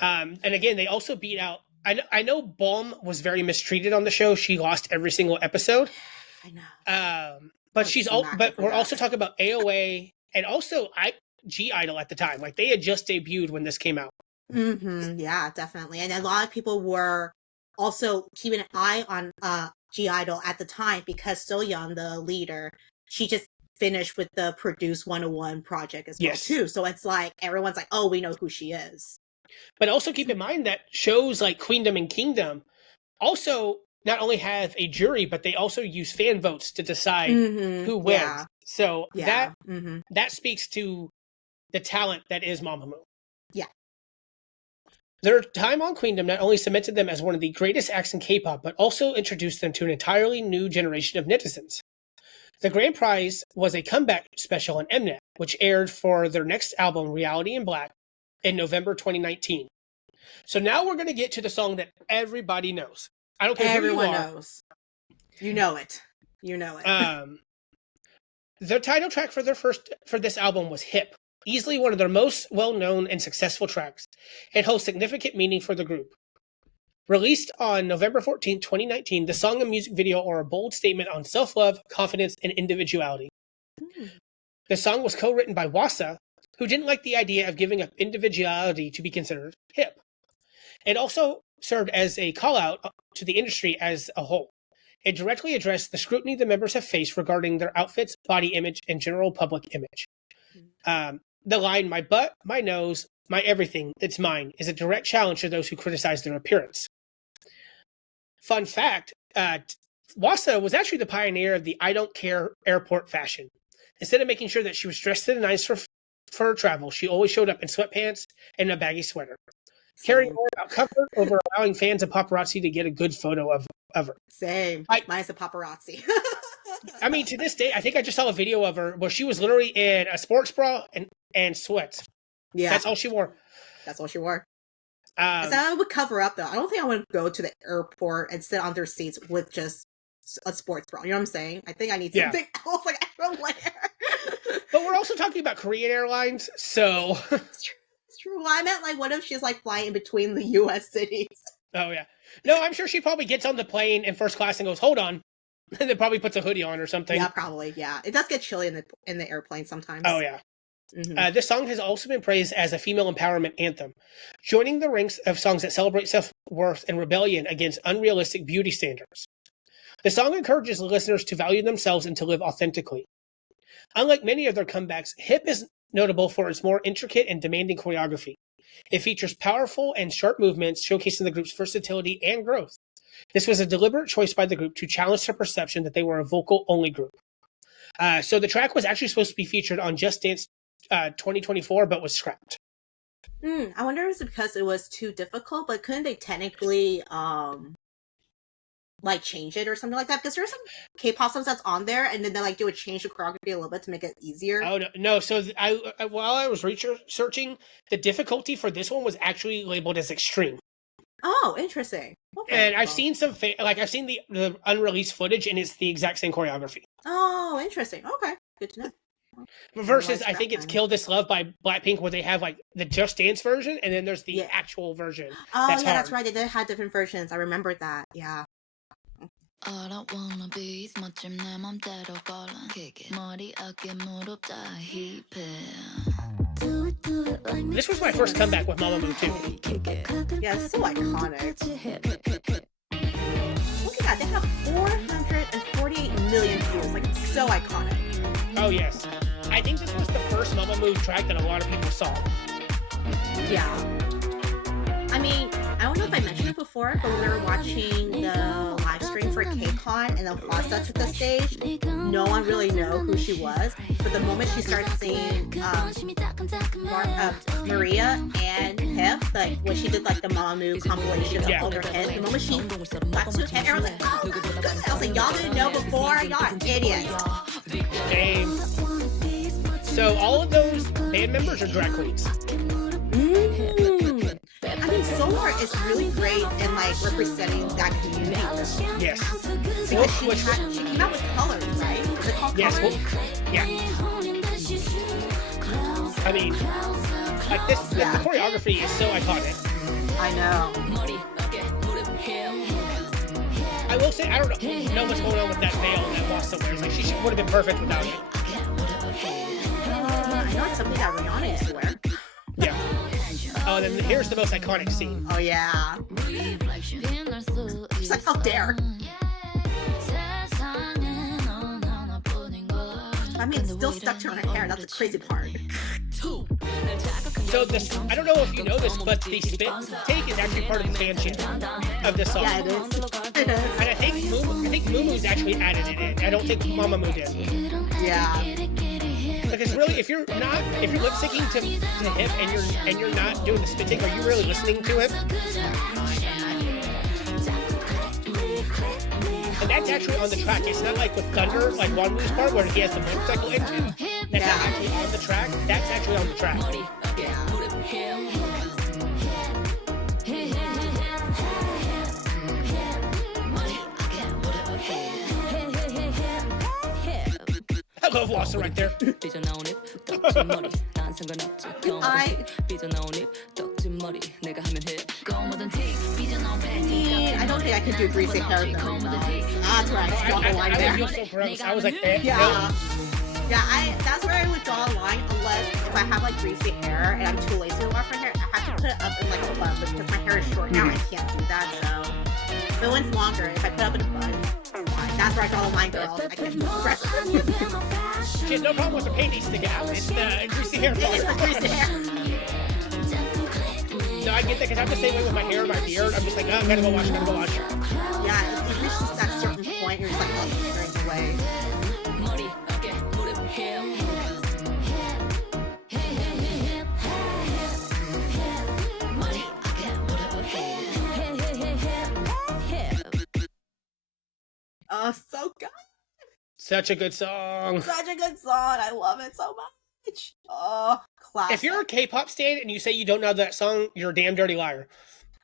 And again, they also beat out. I know Bom was very mistreated on the show. She lost every single episode. I know. But we're also talking about AOA and also G-Idol at the time. Like they had just debuted when this came out. Yeah, definitely. And a lot of people were also keeping an eye on G-Idol at the time because Soyeon, the leader, she just finished with the Produce 101 project as well too. So it's like everyone's like, oh, we know who she is. But also keep in mind that shows like Queendom and Kingdom also not only have a jury, but they also use fan votes to decide who wins. Yeah. So that speaks to the talent that is Mamamoo. Yeah. Their time on Queendom not only cemented them as one of the greatest acts in K-pop, but also introduced them to an entirely new generation of netizens. The grand prize was a comeback special on Mnet, which aired for their next album, Reality in Black, in November 2019. So now we're going to get to the song that everybody knows. I don't care Everyone who you are. knows. You know it. You know it. The title track for this album was Hip, easily one of their most well-known and successful tracks. It holds significant meaning for the group. Released on November 14, 2019, the song and music video are a bold statement on self-love, confidence, and individuality. The song was co-written by Hwasa, who didn't like the idea of giving up individuality to be considered hip. It also served as a call-out to the industry as a whole. It directly addressed the scrutiny the members have faced regarding their outfits, body image, and general public image. The line, "My butt, my nose, my everything, it's mine," is a direct challenge to those who criticize their appearance. Fun fact, Hwasa was actually the pioneer of the I don't care airport fashion. Instead of making sure that she was dressed to the nines for her travel, she always showed up in sweatpants and a baggy sweater, carrying out comfort over allowing fans and paparazzi to get a good photo of her. Same. Mine's a paparazzi. I mean, to this day, I think I just saw a video of her where she was literally in a sports bra and sweats. Yeah. That's all she wore. That's all she wore. I would cover up though. I don't think I would go to the airport and sit on their seats with just a sports bra. You know what I'm saying? I think I need something else, like extra layer. But we're also talking about Korean Airlines, so It's true. Well, I meant like, what if she's like flying in between the U.S. cities? Oh yeah, no, I'm sure she probably gets on the plane in first class and goes, "Hold on," and then probably puts a hoodie on or something. Yeah, probably. Yeah, it does get chilly in the airplane sometimes. Oh yeah. Mm-hmm. This song has also been praised as a female empowerment anthem, joining the ranks of songs that celebrate self-worth and rebellion against unrealistic beauty standards. The song encourages listeners to value themselves and to live authentically. Unlike many of their comebacks, Hip is notable for its more intricate and demanding choreography. It features powerful and sharp movements, showcasing the group's versatility and growth. This was a deliberate choice by the group to challenge the perception that they were a vocal-only group. So the track was actually supposed to be featured on Just Dance 2024, but was scrapped. I wonder if it's because it was too difficult, but couldn't they technically like change it or something like that? Because there's some K-pop songs that's on there, and then they like do a change the choreography a little bit to make it easier. Oh no! So I while I was researching, the difficulty for this one was actually labeled as extreme. Oh, interesting. Okay, And I've seen some I've seen the unreleased footage, and it's the exact same choreography. Oh, interesting. Okay, good to know. Versus, I think it's "Kill This Love" by Blackpink, where they have like the Just Dance version, and then there's the actual version. Oh, that's that's right. They did have different versions. I remembered that. Yeah. All I wanna be is 멋짐 내 맘대로 걸어 머리 어깨 무릎 다 힙해. This was my first comeback with Mamamoo too. Yeah, it's so iconic. Look at that. They have 448 million views. Like, it's so iconic. Oh yes, I think this was the first Mamamoo track that a lot of people saw. Yeah. I mean, I don't know if I mentioned it before, but when we were watching the live stream for KCON and then Hwasa took the stage, no one really knew who she was. But the moment she started singing Maria and Hip, like when she did like the Mamamoo compilation of all her hits, the moment she got to Hip, everyone was like, oh my goodness. I was like, y'all didn't know before? Y'all are idiots. Dang. So all of those band members are drag queens. I mean, Solar is really great in like representing that community. Yes. Because she came out with Colors, right? Is it called Yes. Colors? Yeah. I mean, like this, the choreography is so iconic. I know. I will say, I don't know what's going on with that veil that Hwasa wears. Like, she would have been perfect without it. I know it's something that Rihanna used to wear. Yeah. Oh, then here's the most iconic scene. Oh, yeah. She's like, how dare. I mean, it's still stuck to her hair. That's the crazy part. So this, I don't know if you know this, but the spit take is actually part of the fan chant of this song. Yeah, it is. It is. And I think Moomoo's actually added it in. I don't think Mamamoo did. Yeah. Because really, if you're lip syncing to Hip and you're not doing the spit take, are you really listening to him? And that's actually on the track. It's not like with Thunder, like Wonderful part, where he has the motorcycle engine. That's not actually on the track. That's actually on the track. I love Hwasa right there. I don't think I can do greasy hair though. That's where I draw the line there. I would feel so gross. I was like, Yeah. no. Yeah, that's where I would draw a line, unless if I have like greasy hair and I'm too lazy to wash my hair, I have to put it up in like a bun, but because my hair is short now, I can't do that, so. But when it's longer, if I put it up in a bun, fine. That's where I draw the line, girls. I can't do the rest. She has no problem with her panties sticking out. It's the greasy hair part. It's the greasy hair. No, I get that because I'm the same way with my hair and my beard. I'm just like, oh, gotta go wash. Yeah, it reaches that certain point, you're just like, oh, straight away. Oh, so good. Such a good song. Such a good song. I love it so much. Oh, Classic. If you're a K-pop stan and you say you don't know that song, you're a damn dirty liar.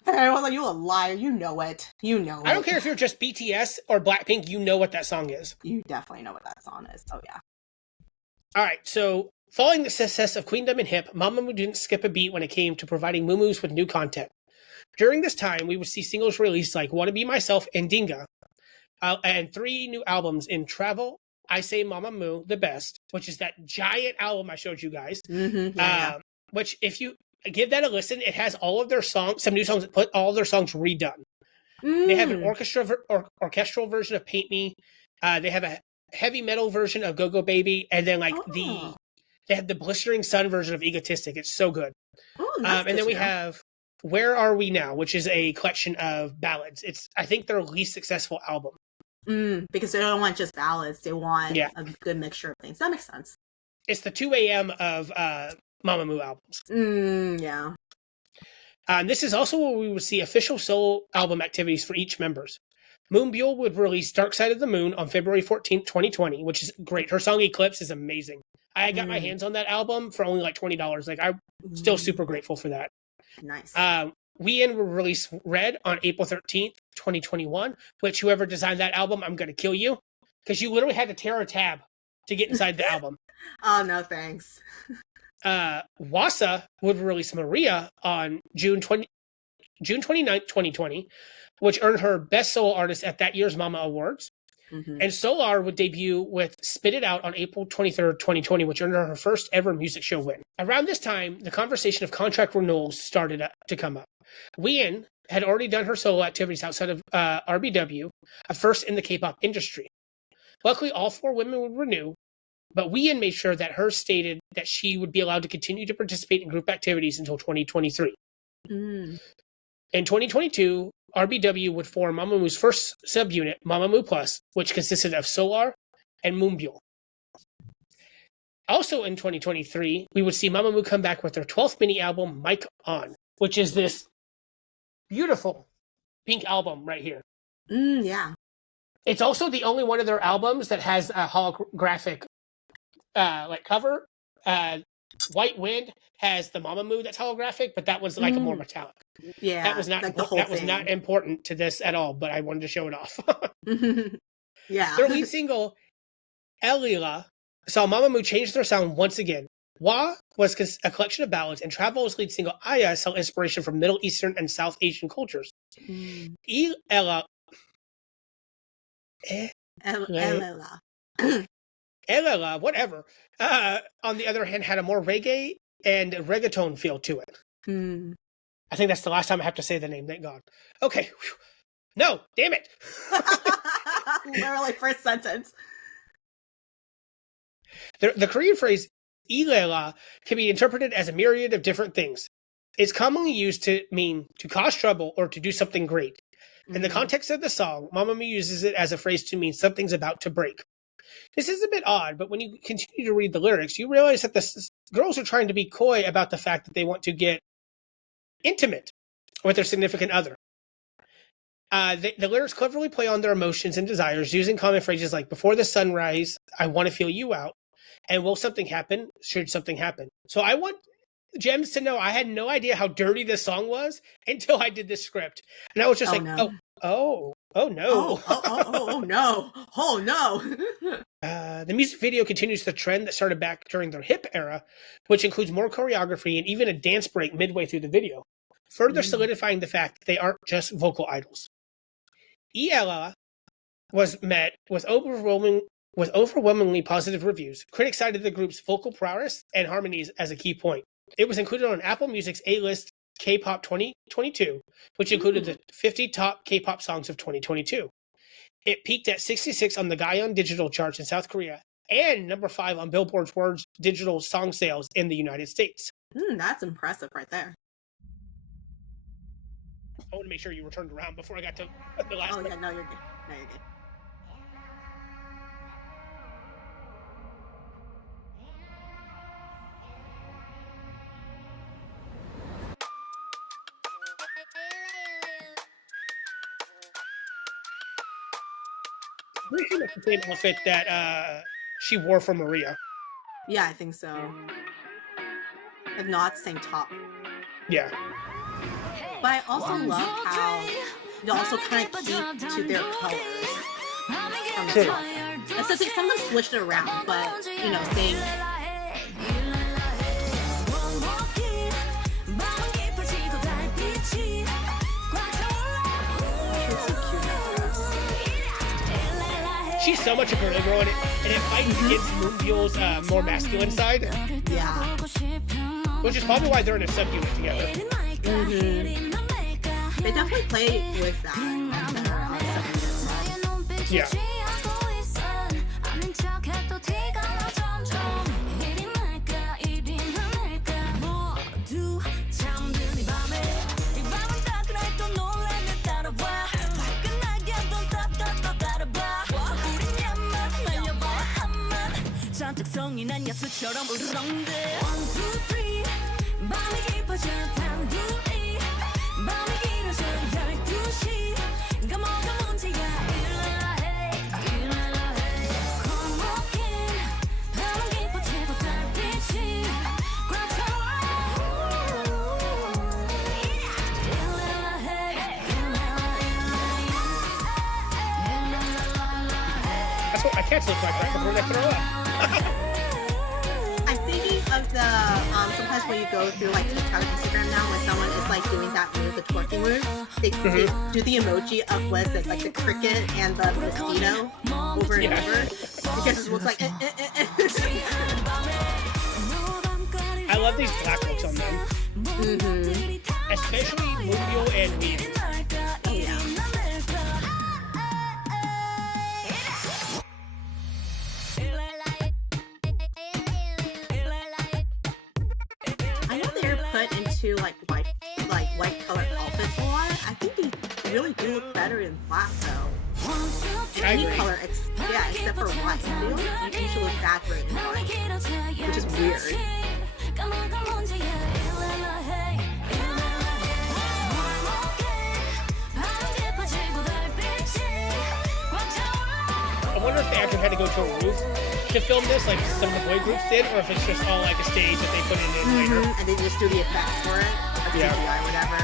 Well, you a liar. You know it. You know it. I don't care if you're just BTS or Blackpink, you know what that song is. You definitely know what that song is. Oh, yeah. All right, so following the success of Queendom and Hip, Mamamoo didn't skip a beat when it came to providing Moomoo's with new content. During this time, we would see singles released like Wanna Be Myself and Dinga, and 3 new albums in Travel, I Say Mamamoo, The Best, which is that giant album I showed you guys. Mm-hmm. Yeah. Which, if you give that a listen, it has all of their songs, some new songs, put all of their songs redone. They have an orchestral version of Paint Me. They have a heavy metal version of Go Go Baby, and then they have the Blistering Sun version of Egotistic. It's so good. And then we have Where Are We Now, which is a collection of ballads. It's, I think, their least successful album. Because they don't want just ballads. They want a good mixture of things. That makes sense. It's the 2 a.m. of Mamamoo albums. Yeah. This is also where we would see official solo album activities for each members. Moonbyul would release Dark Side of the Moon on February 14th, 2020, which is great. Her song Eclipse is amazing. I got my hands on that album for only like $20. Like, I'm still super grateful for that. Nice. Wheein will release Red on April 13th, 2021, which whoever designed that album, I'm going to kill you. Because you literally had to tear a tab to get inside the album. Oh, no, thanks. Hwasa would release Maria on June 29th, 2020, which earned her Best Solo Artist at that year's Mama Awards. And Solar would debut with Spit It Out on April 23rd, 2020, which earned her first ever music show win. Around this time, the conversation of contract renewals started to come up. Wheein had already done her solo activities outside of RBW, a first in the K-pop industry. Luckily, all 4 women would renew, but Wheein made sure that hers stated that she would be allowed to continue to participate in group activities until 2023. In 2022, RBW would form Mamamoo's first subunit, Mamamoo Plus, which consisted of Solar and Moonbyul. Also in 2023, we would see Mamamoo come back with their 12th mini album, Mic On, which is this beautiful pink album right here. Yeah. It's also the only one of their albums that has a holographic cover. White Wind has the Mamamoo that's holographic, but that was like a more metallic. Yeah, that was not like that was not important to this at all, but I wanted to show it off. Yeah. Their lead single, Illella, saw Mamamoo change their sound once again. Wa was a collection of ballads, and Travel's lead single, Aya, saw inspiration from Middle Eastern and South Asian cultures. Illella, Illella, whatever, on the other hand, had a more reggae and reggaeton feel to it. I think that's the last time I have to say the name, thank God. Okay. Whew. No, damn it. Literally first sentence. The Korean phrase Illella can be interpreted as a myriad of different things. It's commonly used to mean to cause trouble or to do something great. In the context of the song, Mamamoo uses it as a phrase to mean something's about to break. This is a bit odd, but when you continue to read the lyrics, you realize that the girls are trying to be coy about the fact that they want to get intimate with their significant other. The lyrics cleverly play on their emotions and desires, using common phrases like, before the sunrise, I want to feel you out, and will something happen, should something happen. So I want Gems to know I had no idea how dirty this song was until I did this script. And I was just no. oh no. Oh no. The music video continues the trend that started back during their hip era, which includes more choreography and even a dance break midway through the video, further solidifying the fact that they aren't just vocal idols. Illella was met with overwhelmingly positive reviews. Critics cited the group's vocal prowess and harmonies as a key point. It was included on Apple Music's A-list K-pop 2022, which included the 50 top K-pop songs of 2022. It peaked at 66 on the Gaon digital charts in South Korea and number 5 on Billboard's World's digital song sales in the United States. That's impressive right there. I want to make sure you were turned around before I got to the last one. Yeah, no, you're good. No, you're good. Pretty sure that's the same outfit that she wore for Maria. Yeah, I think so. if not same top. Yeah. But I also love how they also kind of keep to their colors from the top. And so some of them switched it around, but you know, same. She's so much a girly girl, and it fights against Moonbyul's more masculine side. Yeah. Which is probably why they're in a sub-unit together. They definitely play with that. Yeah. 잔뜩성이 난 야수처럼 우르렁대 1, 2, 3 밤이 깊어져 단둘이 밤이 길어져 12시 이거 뭐가 문제야 Illella hey Illella hey Come again 밤은 깊어지고 달빛이 꽉차올라 Illella hey That's what I can't look like that before they throw up. I'm thinking of the sometimes when you go through like TikTok and Instagram now when someone is like doing that move, the twerking move, they do the emoji of what is it, like the cricket and the mosquito over and over because it looks like I love these black looks on them. Especially Moonbyul and Wheein. Oh, yeah. I know they're put into like white color outfits a lot. I think they really do look better in black though. Any color, except for white. They don't usually look that great in white, which is weird. I wonder if they actually had to go to a roof to film this, like some of the boy groups did, or if it's just all like a stage that they put in later. And they just do the effects for it, or Yeah. CGI or whatever.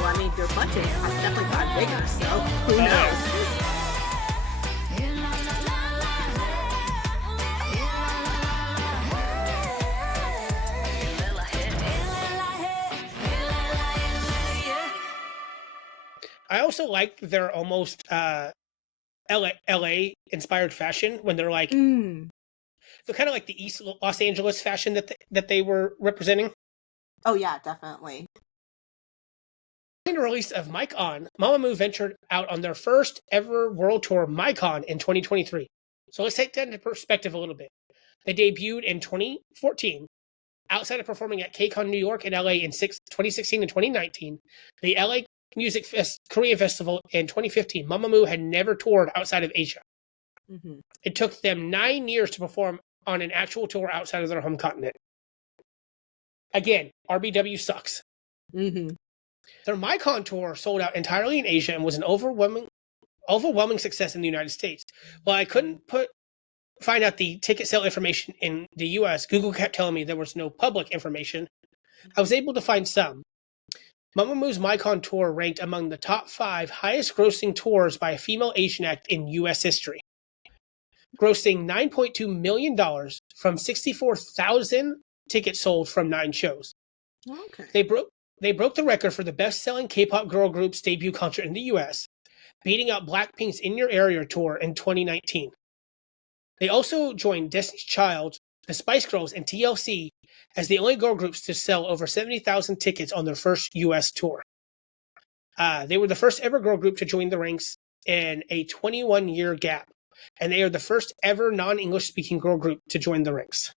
Well, I mean, their budget has definitely got bigger, so who knows? I also like their almost LA inspired fashion when they're like they're kind of like the East Los Angeles fashion that they were representing. Oh yeah, definitely. In the release of MyCon, Mamamoo ventured out on their first ever world tour MyCon in 2023. So let's take that into perspective a little bit. They debuted in 2014. Outside of performing at KCON New York and LA in 2016 and 2019, the LA Music Korean Festival in 2015, Mamamoo had never toured outside of Asia. It took them 9 years to perform on an actual tour outside of their home continent. Again, RBW sucks. Their MyCon tour sold out entirely in Asia and was an overwhelming success in the United States. While I couldn't find out the ticket sale information in the US, Google kept telling me there was no public information. I was able to find some. Mamamoo's MyCon tour ranked among the top 5 highest grossing tours by a female Asian act in US history, grossing $9.2 million from 64,000 tickets sold from 9 shows. Okay. They broke the record for the best-selling K-pop girl group's debut concert in the US, beating out Blackpink's In Your Area tour in 2019. They also joined Destiny's Child, the Spice Girls, and TLC as the only girl groups to sell over 70,000 tickets on their first US tour. They were the first ever girl group to join the ranks in a 21-year gap, and they are the first ever non-English speaking girl group to join the ranks.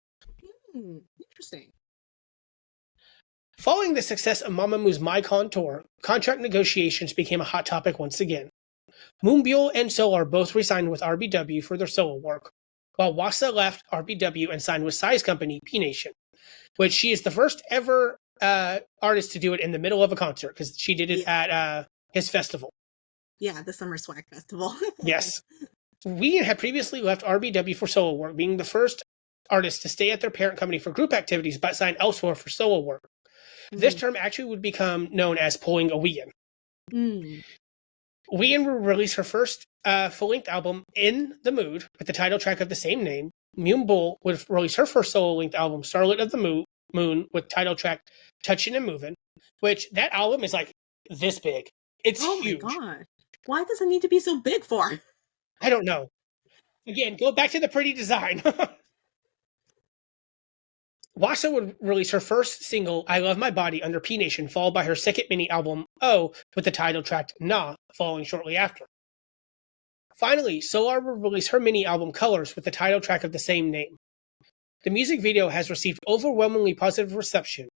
Interesting. Following the success of Mamamoo's MyCon tour, contract negotiations became a hot topic once again. Moonbyul and Solar both resigned with RBW for their solo work, while Hwasa left RBW and signed with Psy's company, P Nation, which she is the first ever artist to do it in the middle of a concert, because she did it at his festival. Yeah, the Summer Swag Festival. Yes. Wheein had previously left RBW for solo work, being the first artists to stay at their parent company for group activities but sign elsewhere for solo work. This term actually would become known as pulling a Wheein. Wheein will release her first full-length album, In the Mood, with the title track of the same name. Moonbyul would release her first solo-length album, Starlit of the Moon, with title track Touchin' and Movin', which that album is like this big. It's huge. Oh my god. Why does it need to be so big for? I don't know. Again, go back to the pretty design. Hwasa would release her first single, I Love My Body, under P Nation, followed by her second mini album, Oh, with the title track Nah, following shortly after. Finally, Solar would release her mini album Colors with the title track of the same name. The music video has received overwhelmingly positive reception.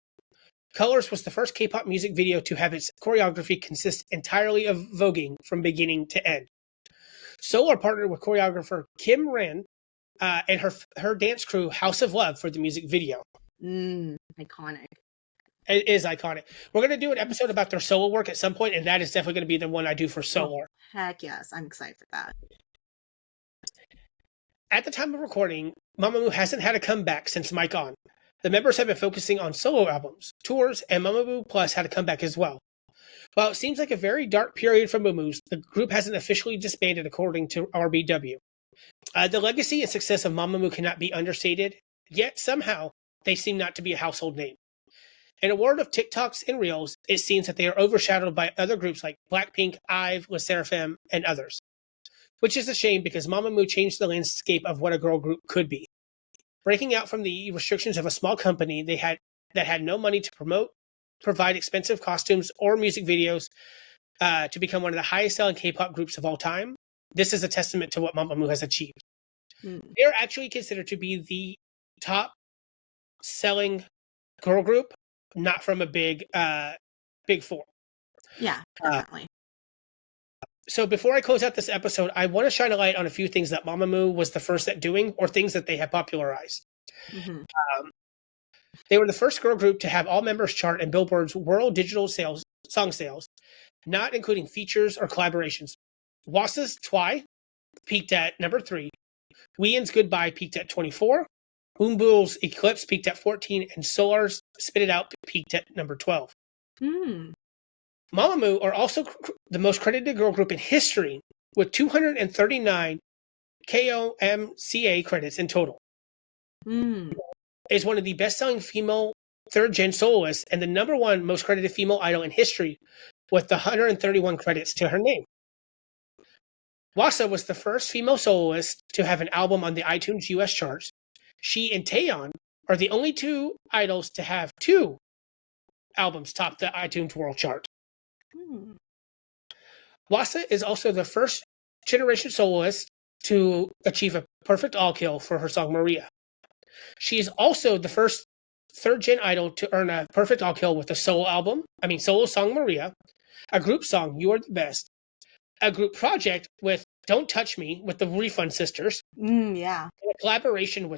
Colors was the first K-pop music video to have its choreography consist entirely of voguing from beginning to end. Solar partnered with choreographer Kim Ran and her dance crew House of Love for the music video. Iconic. It is iconic. We're going to do an episode about their solo work at some point, and that is definitely going to be the one I do for Solar. Heck yes, I'm excited for that. At the time of recording, Mamamoo hasn't had a comeback since Mic On. The members have been focusing on solo albums, tours, and Mamamoo Plus had a comeback as well. While it seems like a very dark period for Mamamoo, the group hasn't officially disbanded according to RBW. The legacy and success of Mamamoo cannot be understated, yet somehow they seem not to be a household name. In a world of TikToks and Reels, it seems that they are overshadowed by other groups like Blackpink, IVE, LE SSERAFIM, and others. Which is a shame because Mamamoo changed the landscape of what a girl group could be. Breaking out from the restrictions of a small company that had no money to promote, provide expensive costumes or music videos to become one of the highest selling K-pop groups of all time, this is a testament to what Mamamoo has achieved. They are actually considered to be the top selling girl group, not from a big four. Yeah, definitely. So before I close out this episode, I want to shine a light on a few things that Mamamoo was the first at doing or things that they have popularized. They were the first girl group to have all members chart in Billboard's World Digital Song Sales, not including features or collaborations. Hwasa's Twi peaked at number 3. Wheein's Goodbye peaked at 24. Moonbyul's Eclipse peaked at 14. And Solar's Spit It Out peaked at number 12. Mamamoo are also the most credited girl group in history with 239 KOMCA credits in total. Is one of the best-selling female third-gen soloists and the number 1 most credited female idol in history with 131 credits to her name. Hwasa was the first female soloist to have an album on the iTunes US charts. She and Taeyeon are the only 2 idols to have 2 albums top the iTunes World Chart. Hwasa is also the first generation soloist to achieve a perfect all-kill for her song Maria. She is also the first third-gen idol to earn a perfect all-kill with a solo song Maria, a group song You Are the Best, a group project with Don't Touch Me with the Refund Sisters, Yeah. and a collaboration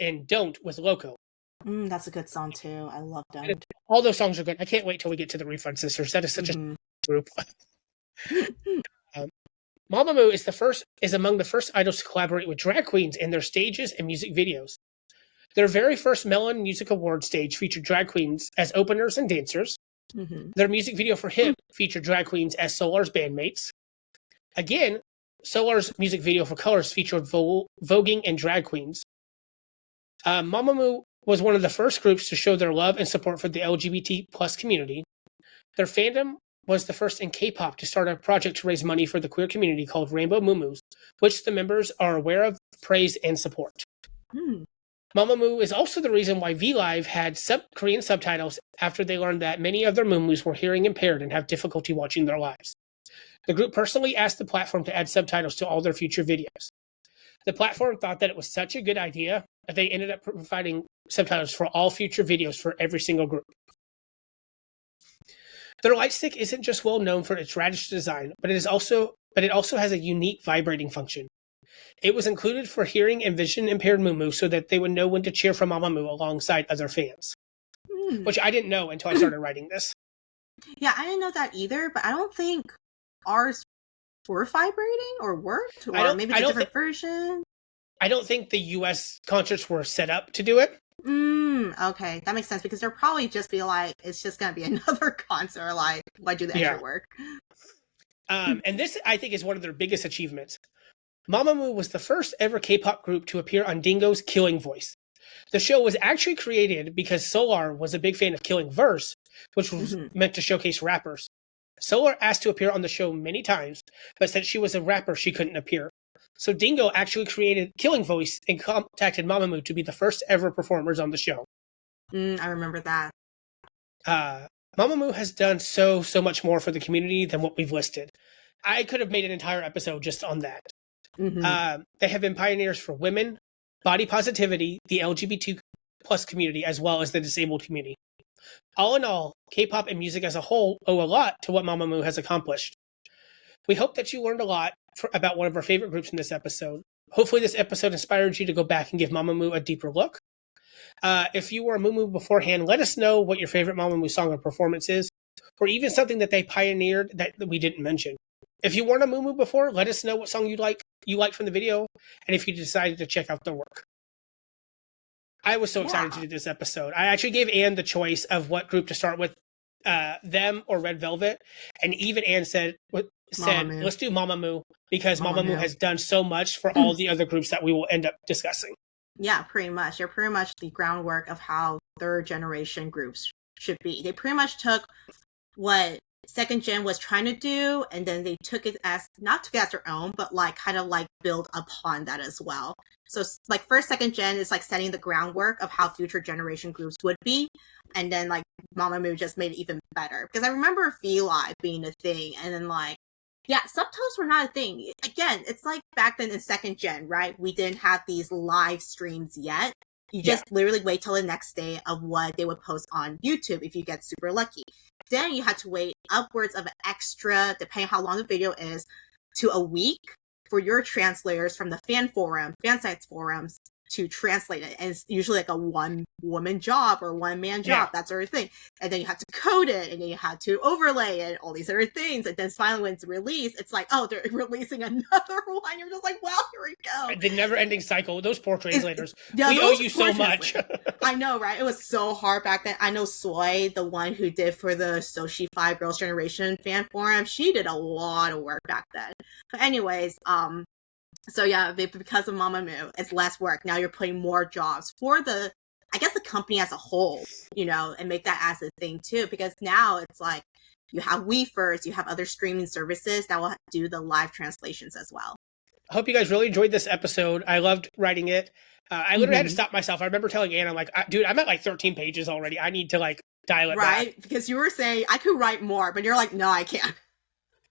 and Don't with Loco. That's a good song too. I love Don't. All those songs are good. I can't wait till we get to the Refund Sisters. That is such a group. Mamamoo is among the first idols to collaborate with drag queens in their stages and music videos. Their very first Melon Music Award stage featured drag queens as openers and dancers. Their music video for Hip featured drag queens as Solar's bandmates. Again, Solar's music video for Colors featured voguing and drag queens. Mamamoo was one of the first groups to show their love and support for the LGBT plus community. Their fandom was the first in K-pop to start a project to raise money for the queer community called Rainbow Muumuus, which the members are aware of, praise, and support. Mamamoo is also the reason why V-Live had Korean subtitles after they learned that many of their Muumuus were hearing impaired and have difficulty watching their lives. The group personally asked the platform to add subtitles to all their future videos. The platform thought that it was such a good idea that they ended up providing subtitles for all future videos for every single group. Their light stick isn't just well known for its radish design, but it also has a unique vibrating function. It was included for hearing and vision impaired Muumuus so that they would know when to cheer for Mamamoo alongside other fans. Which I didn't know until I started writing this. Yeah, I didn't know that either, but I don't think ours were vibrating or worked, or maybe it's a different version. I don't think the U.S. concerts were set up to do it. Okay, that makes sense because they'll probably just be like, it's just gonna be another concert. Like, why do the extra work? And this, I think, is one of their biggest achievements. Mamamoo was the first ever K-pop group to appear on Dingo's Killing Voice. The show was actually created because Solar was a big fan of Killing Verse, which was meant to showcase rappers. Solar asked to appear on the show many times, but since she was a rapper, she couldn't appear. So Dingo actually created Killing Voice and contacted Mamamoo to be the first ever performers on the show. I remember that. Mamamoo has done so much more for the community than what we've listed. I could have made an entire episode just on that. They have been pioneers for women, body positivity, the LGBT plus community, as well as the disabled community. All in all, K-pop and music as a whole owe a lot to what Mamamoo has accomplished. We hope that you learned a lot about one of our favorite groups in this episode. Hopefully this episode inspired you to go back and give Mamamoo a deeper look. If you were a Mumu beforehand, let us know what your favorite Mamamoo song or performance is, or even something that they pioneered that we didn't mention. If you weren't a Mumu before, let us know what song you liked from the video, and if you decided to check out their work. I was so excited to do this episode. I actually gave Anne the choice of what group to start with, them or Red Velvet, and even Anne said let's do Mamamoo, because Mamamoo has done so much for all the other groups that we will end up discussing. Yeah, pretty much. They're pretty much the groundwork of how third generation groups should be. They pretty much took what second gen was trying to do, and then they took it as their own, but like kind of like build upon that as well. So like first, second gen is like setting the groundwork of how future generation groups would be, and then like Mamamoo just made it even better. Because I remember V-Live being a thing, and then like subtitles were not a thing. Again, it's like back then in second gen, right? We didn't have these live streams yet. You just literally wait till the next day of what they would post on YouTube if you get super lucky. Then you had to wait upwards of an extra, depending how long the video is, to a week for your translators from the fan sites forums to translate it. And it's usually like a one-woman job or one-man job, that sort of thing. And then you have to code it, and then you have to overlay it, all these other things. And then finally when it's released, it's like, oh, they're releasing another one. You're just like, well, here we go. The never-ending cycle. Those poor translators. We owe you so much. I know, right? It was so hard back then. I know Soy, the one who did for the Soshi 5 Girls Generation fan forum, she did a lot of work back then. But anyways, so yeah, because of Mamamoo, it's less work. Now you're putting more jobs for the company as a whole, and make that as a thing too. Because now it's like you have Weverse, you have other streaming services that will do the live translations as well. I hope you guys really enjoyed this episode. I loved writing it. I literally had to stop myself. I remember telling Anne, I'm like, dude, I'm at like 13 pages already. I need to like dial it back. Right? Because you were saying I could write more, but you're like, no, I can't.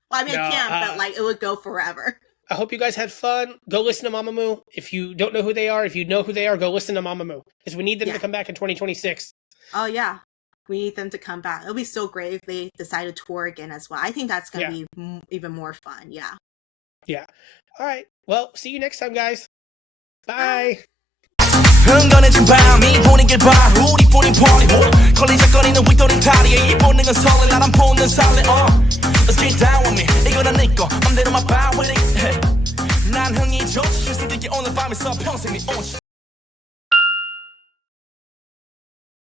Well, I mean, I can, but like it would go forever. I hope you guys had fun. Go listen to Mamamoo. If you don't know who they are, if you know who they are, go listen to Mamamoo. Because we need them to come back in 2026. Oh, yeah. We need them to come back. It'll be so great if they decide to tour again as well. I think that's going to be even more fun. Yeah. Yeah. All right. Well, see you next time, guys. Bye. 흥건해진 밤이 보는 길 봐 우리뿐인 party 걸리적거리는 윗도리 다리에 이 본능은 설레 나란 본능 살래 Let's get down with me 이거는 네거 맘대로 막 bow with it 난 흥이 좋지 실수들이 오늘 밤에서 평생 네 온시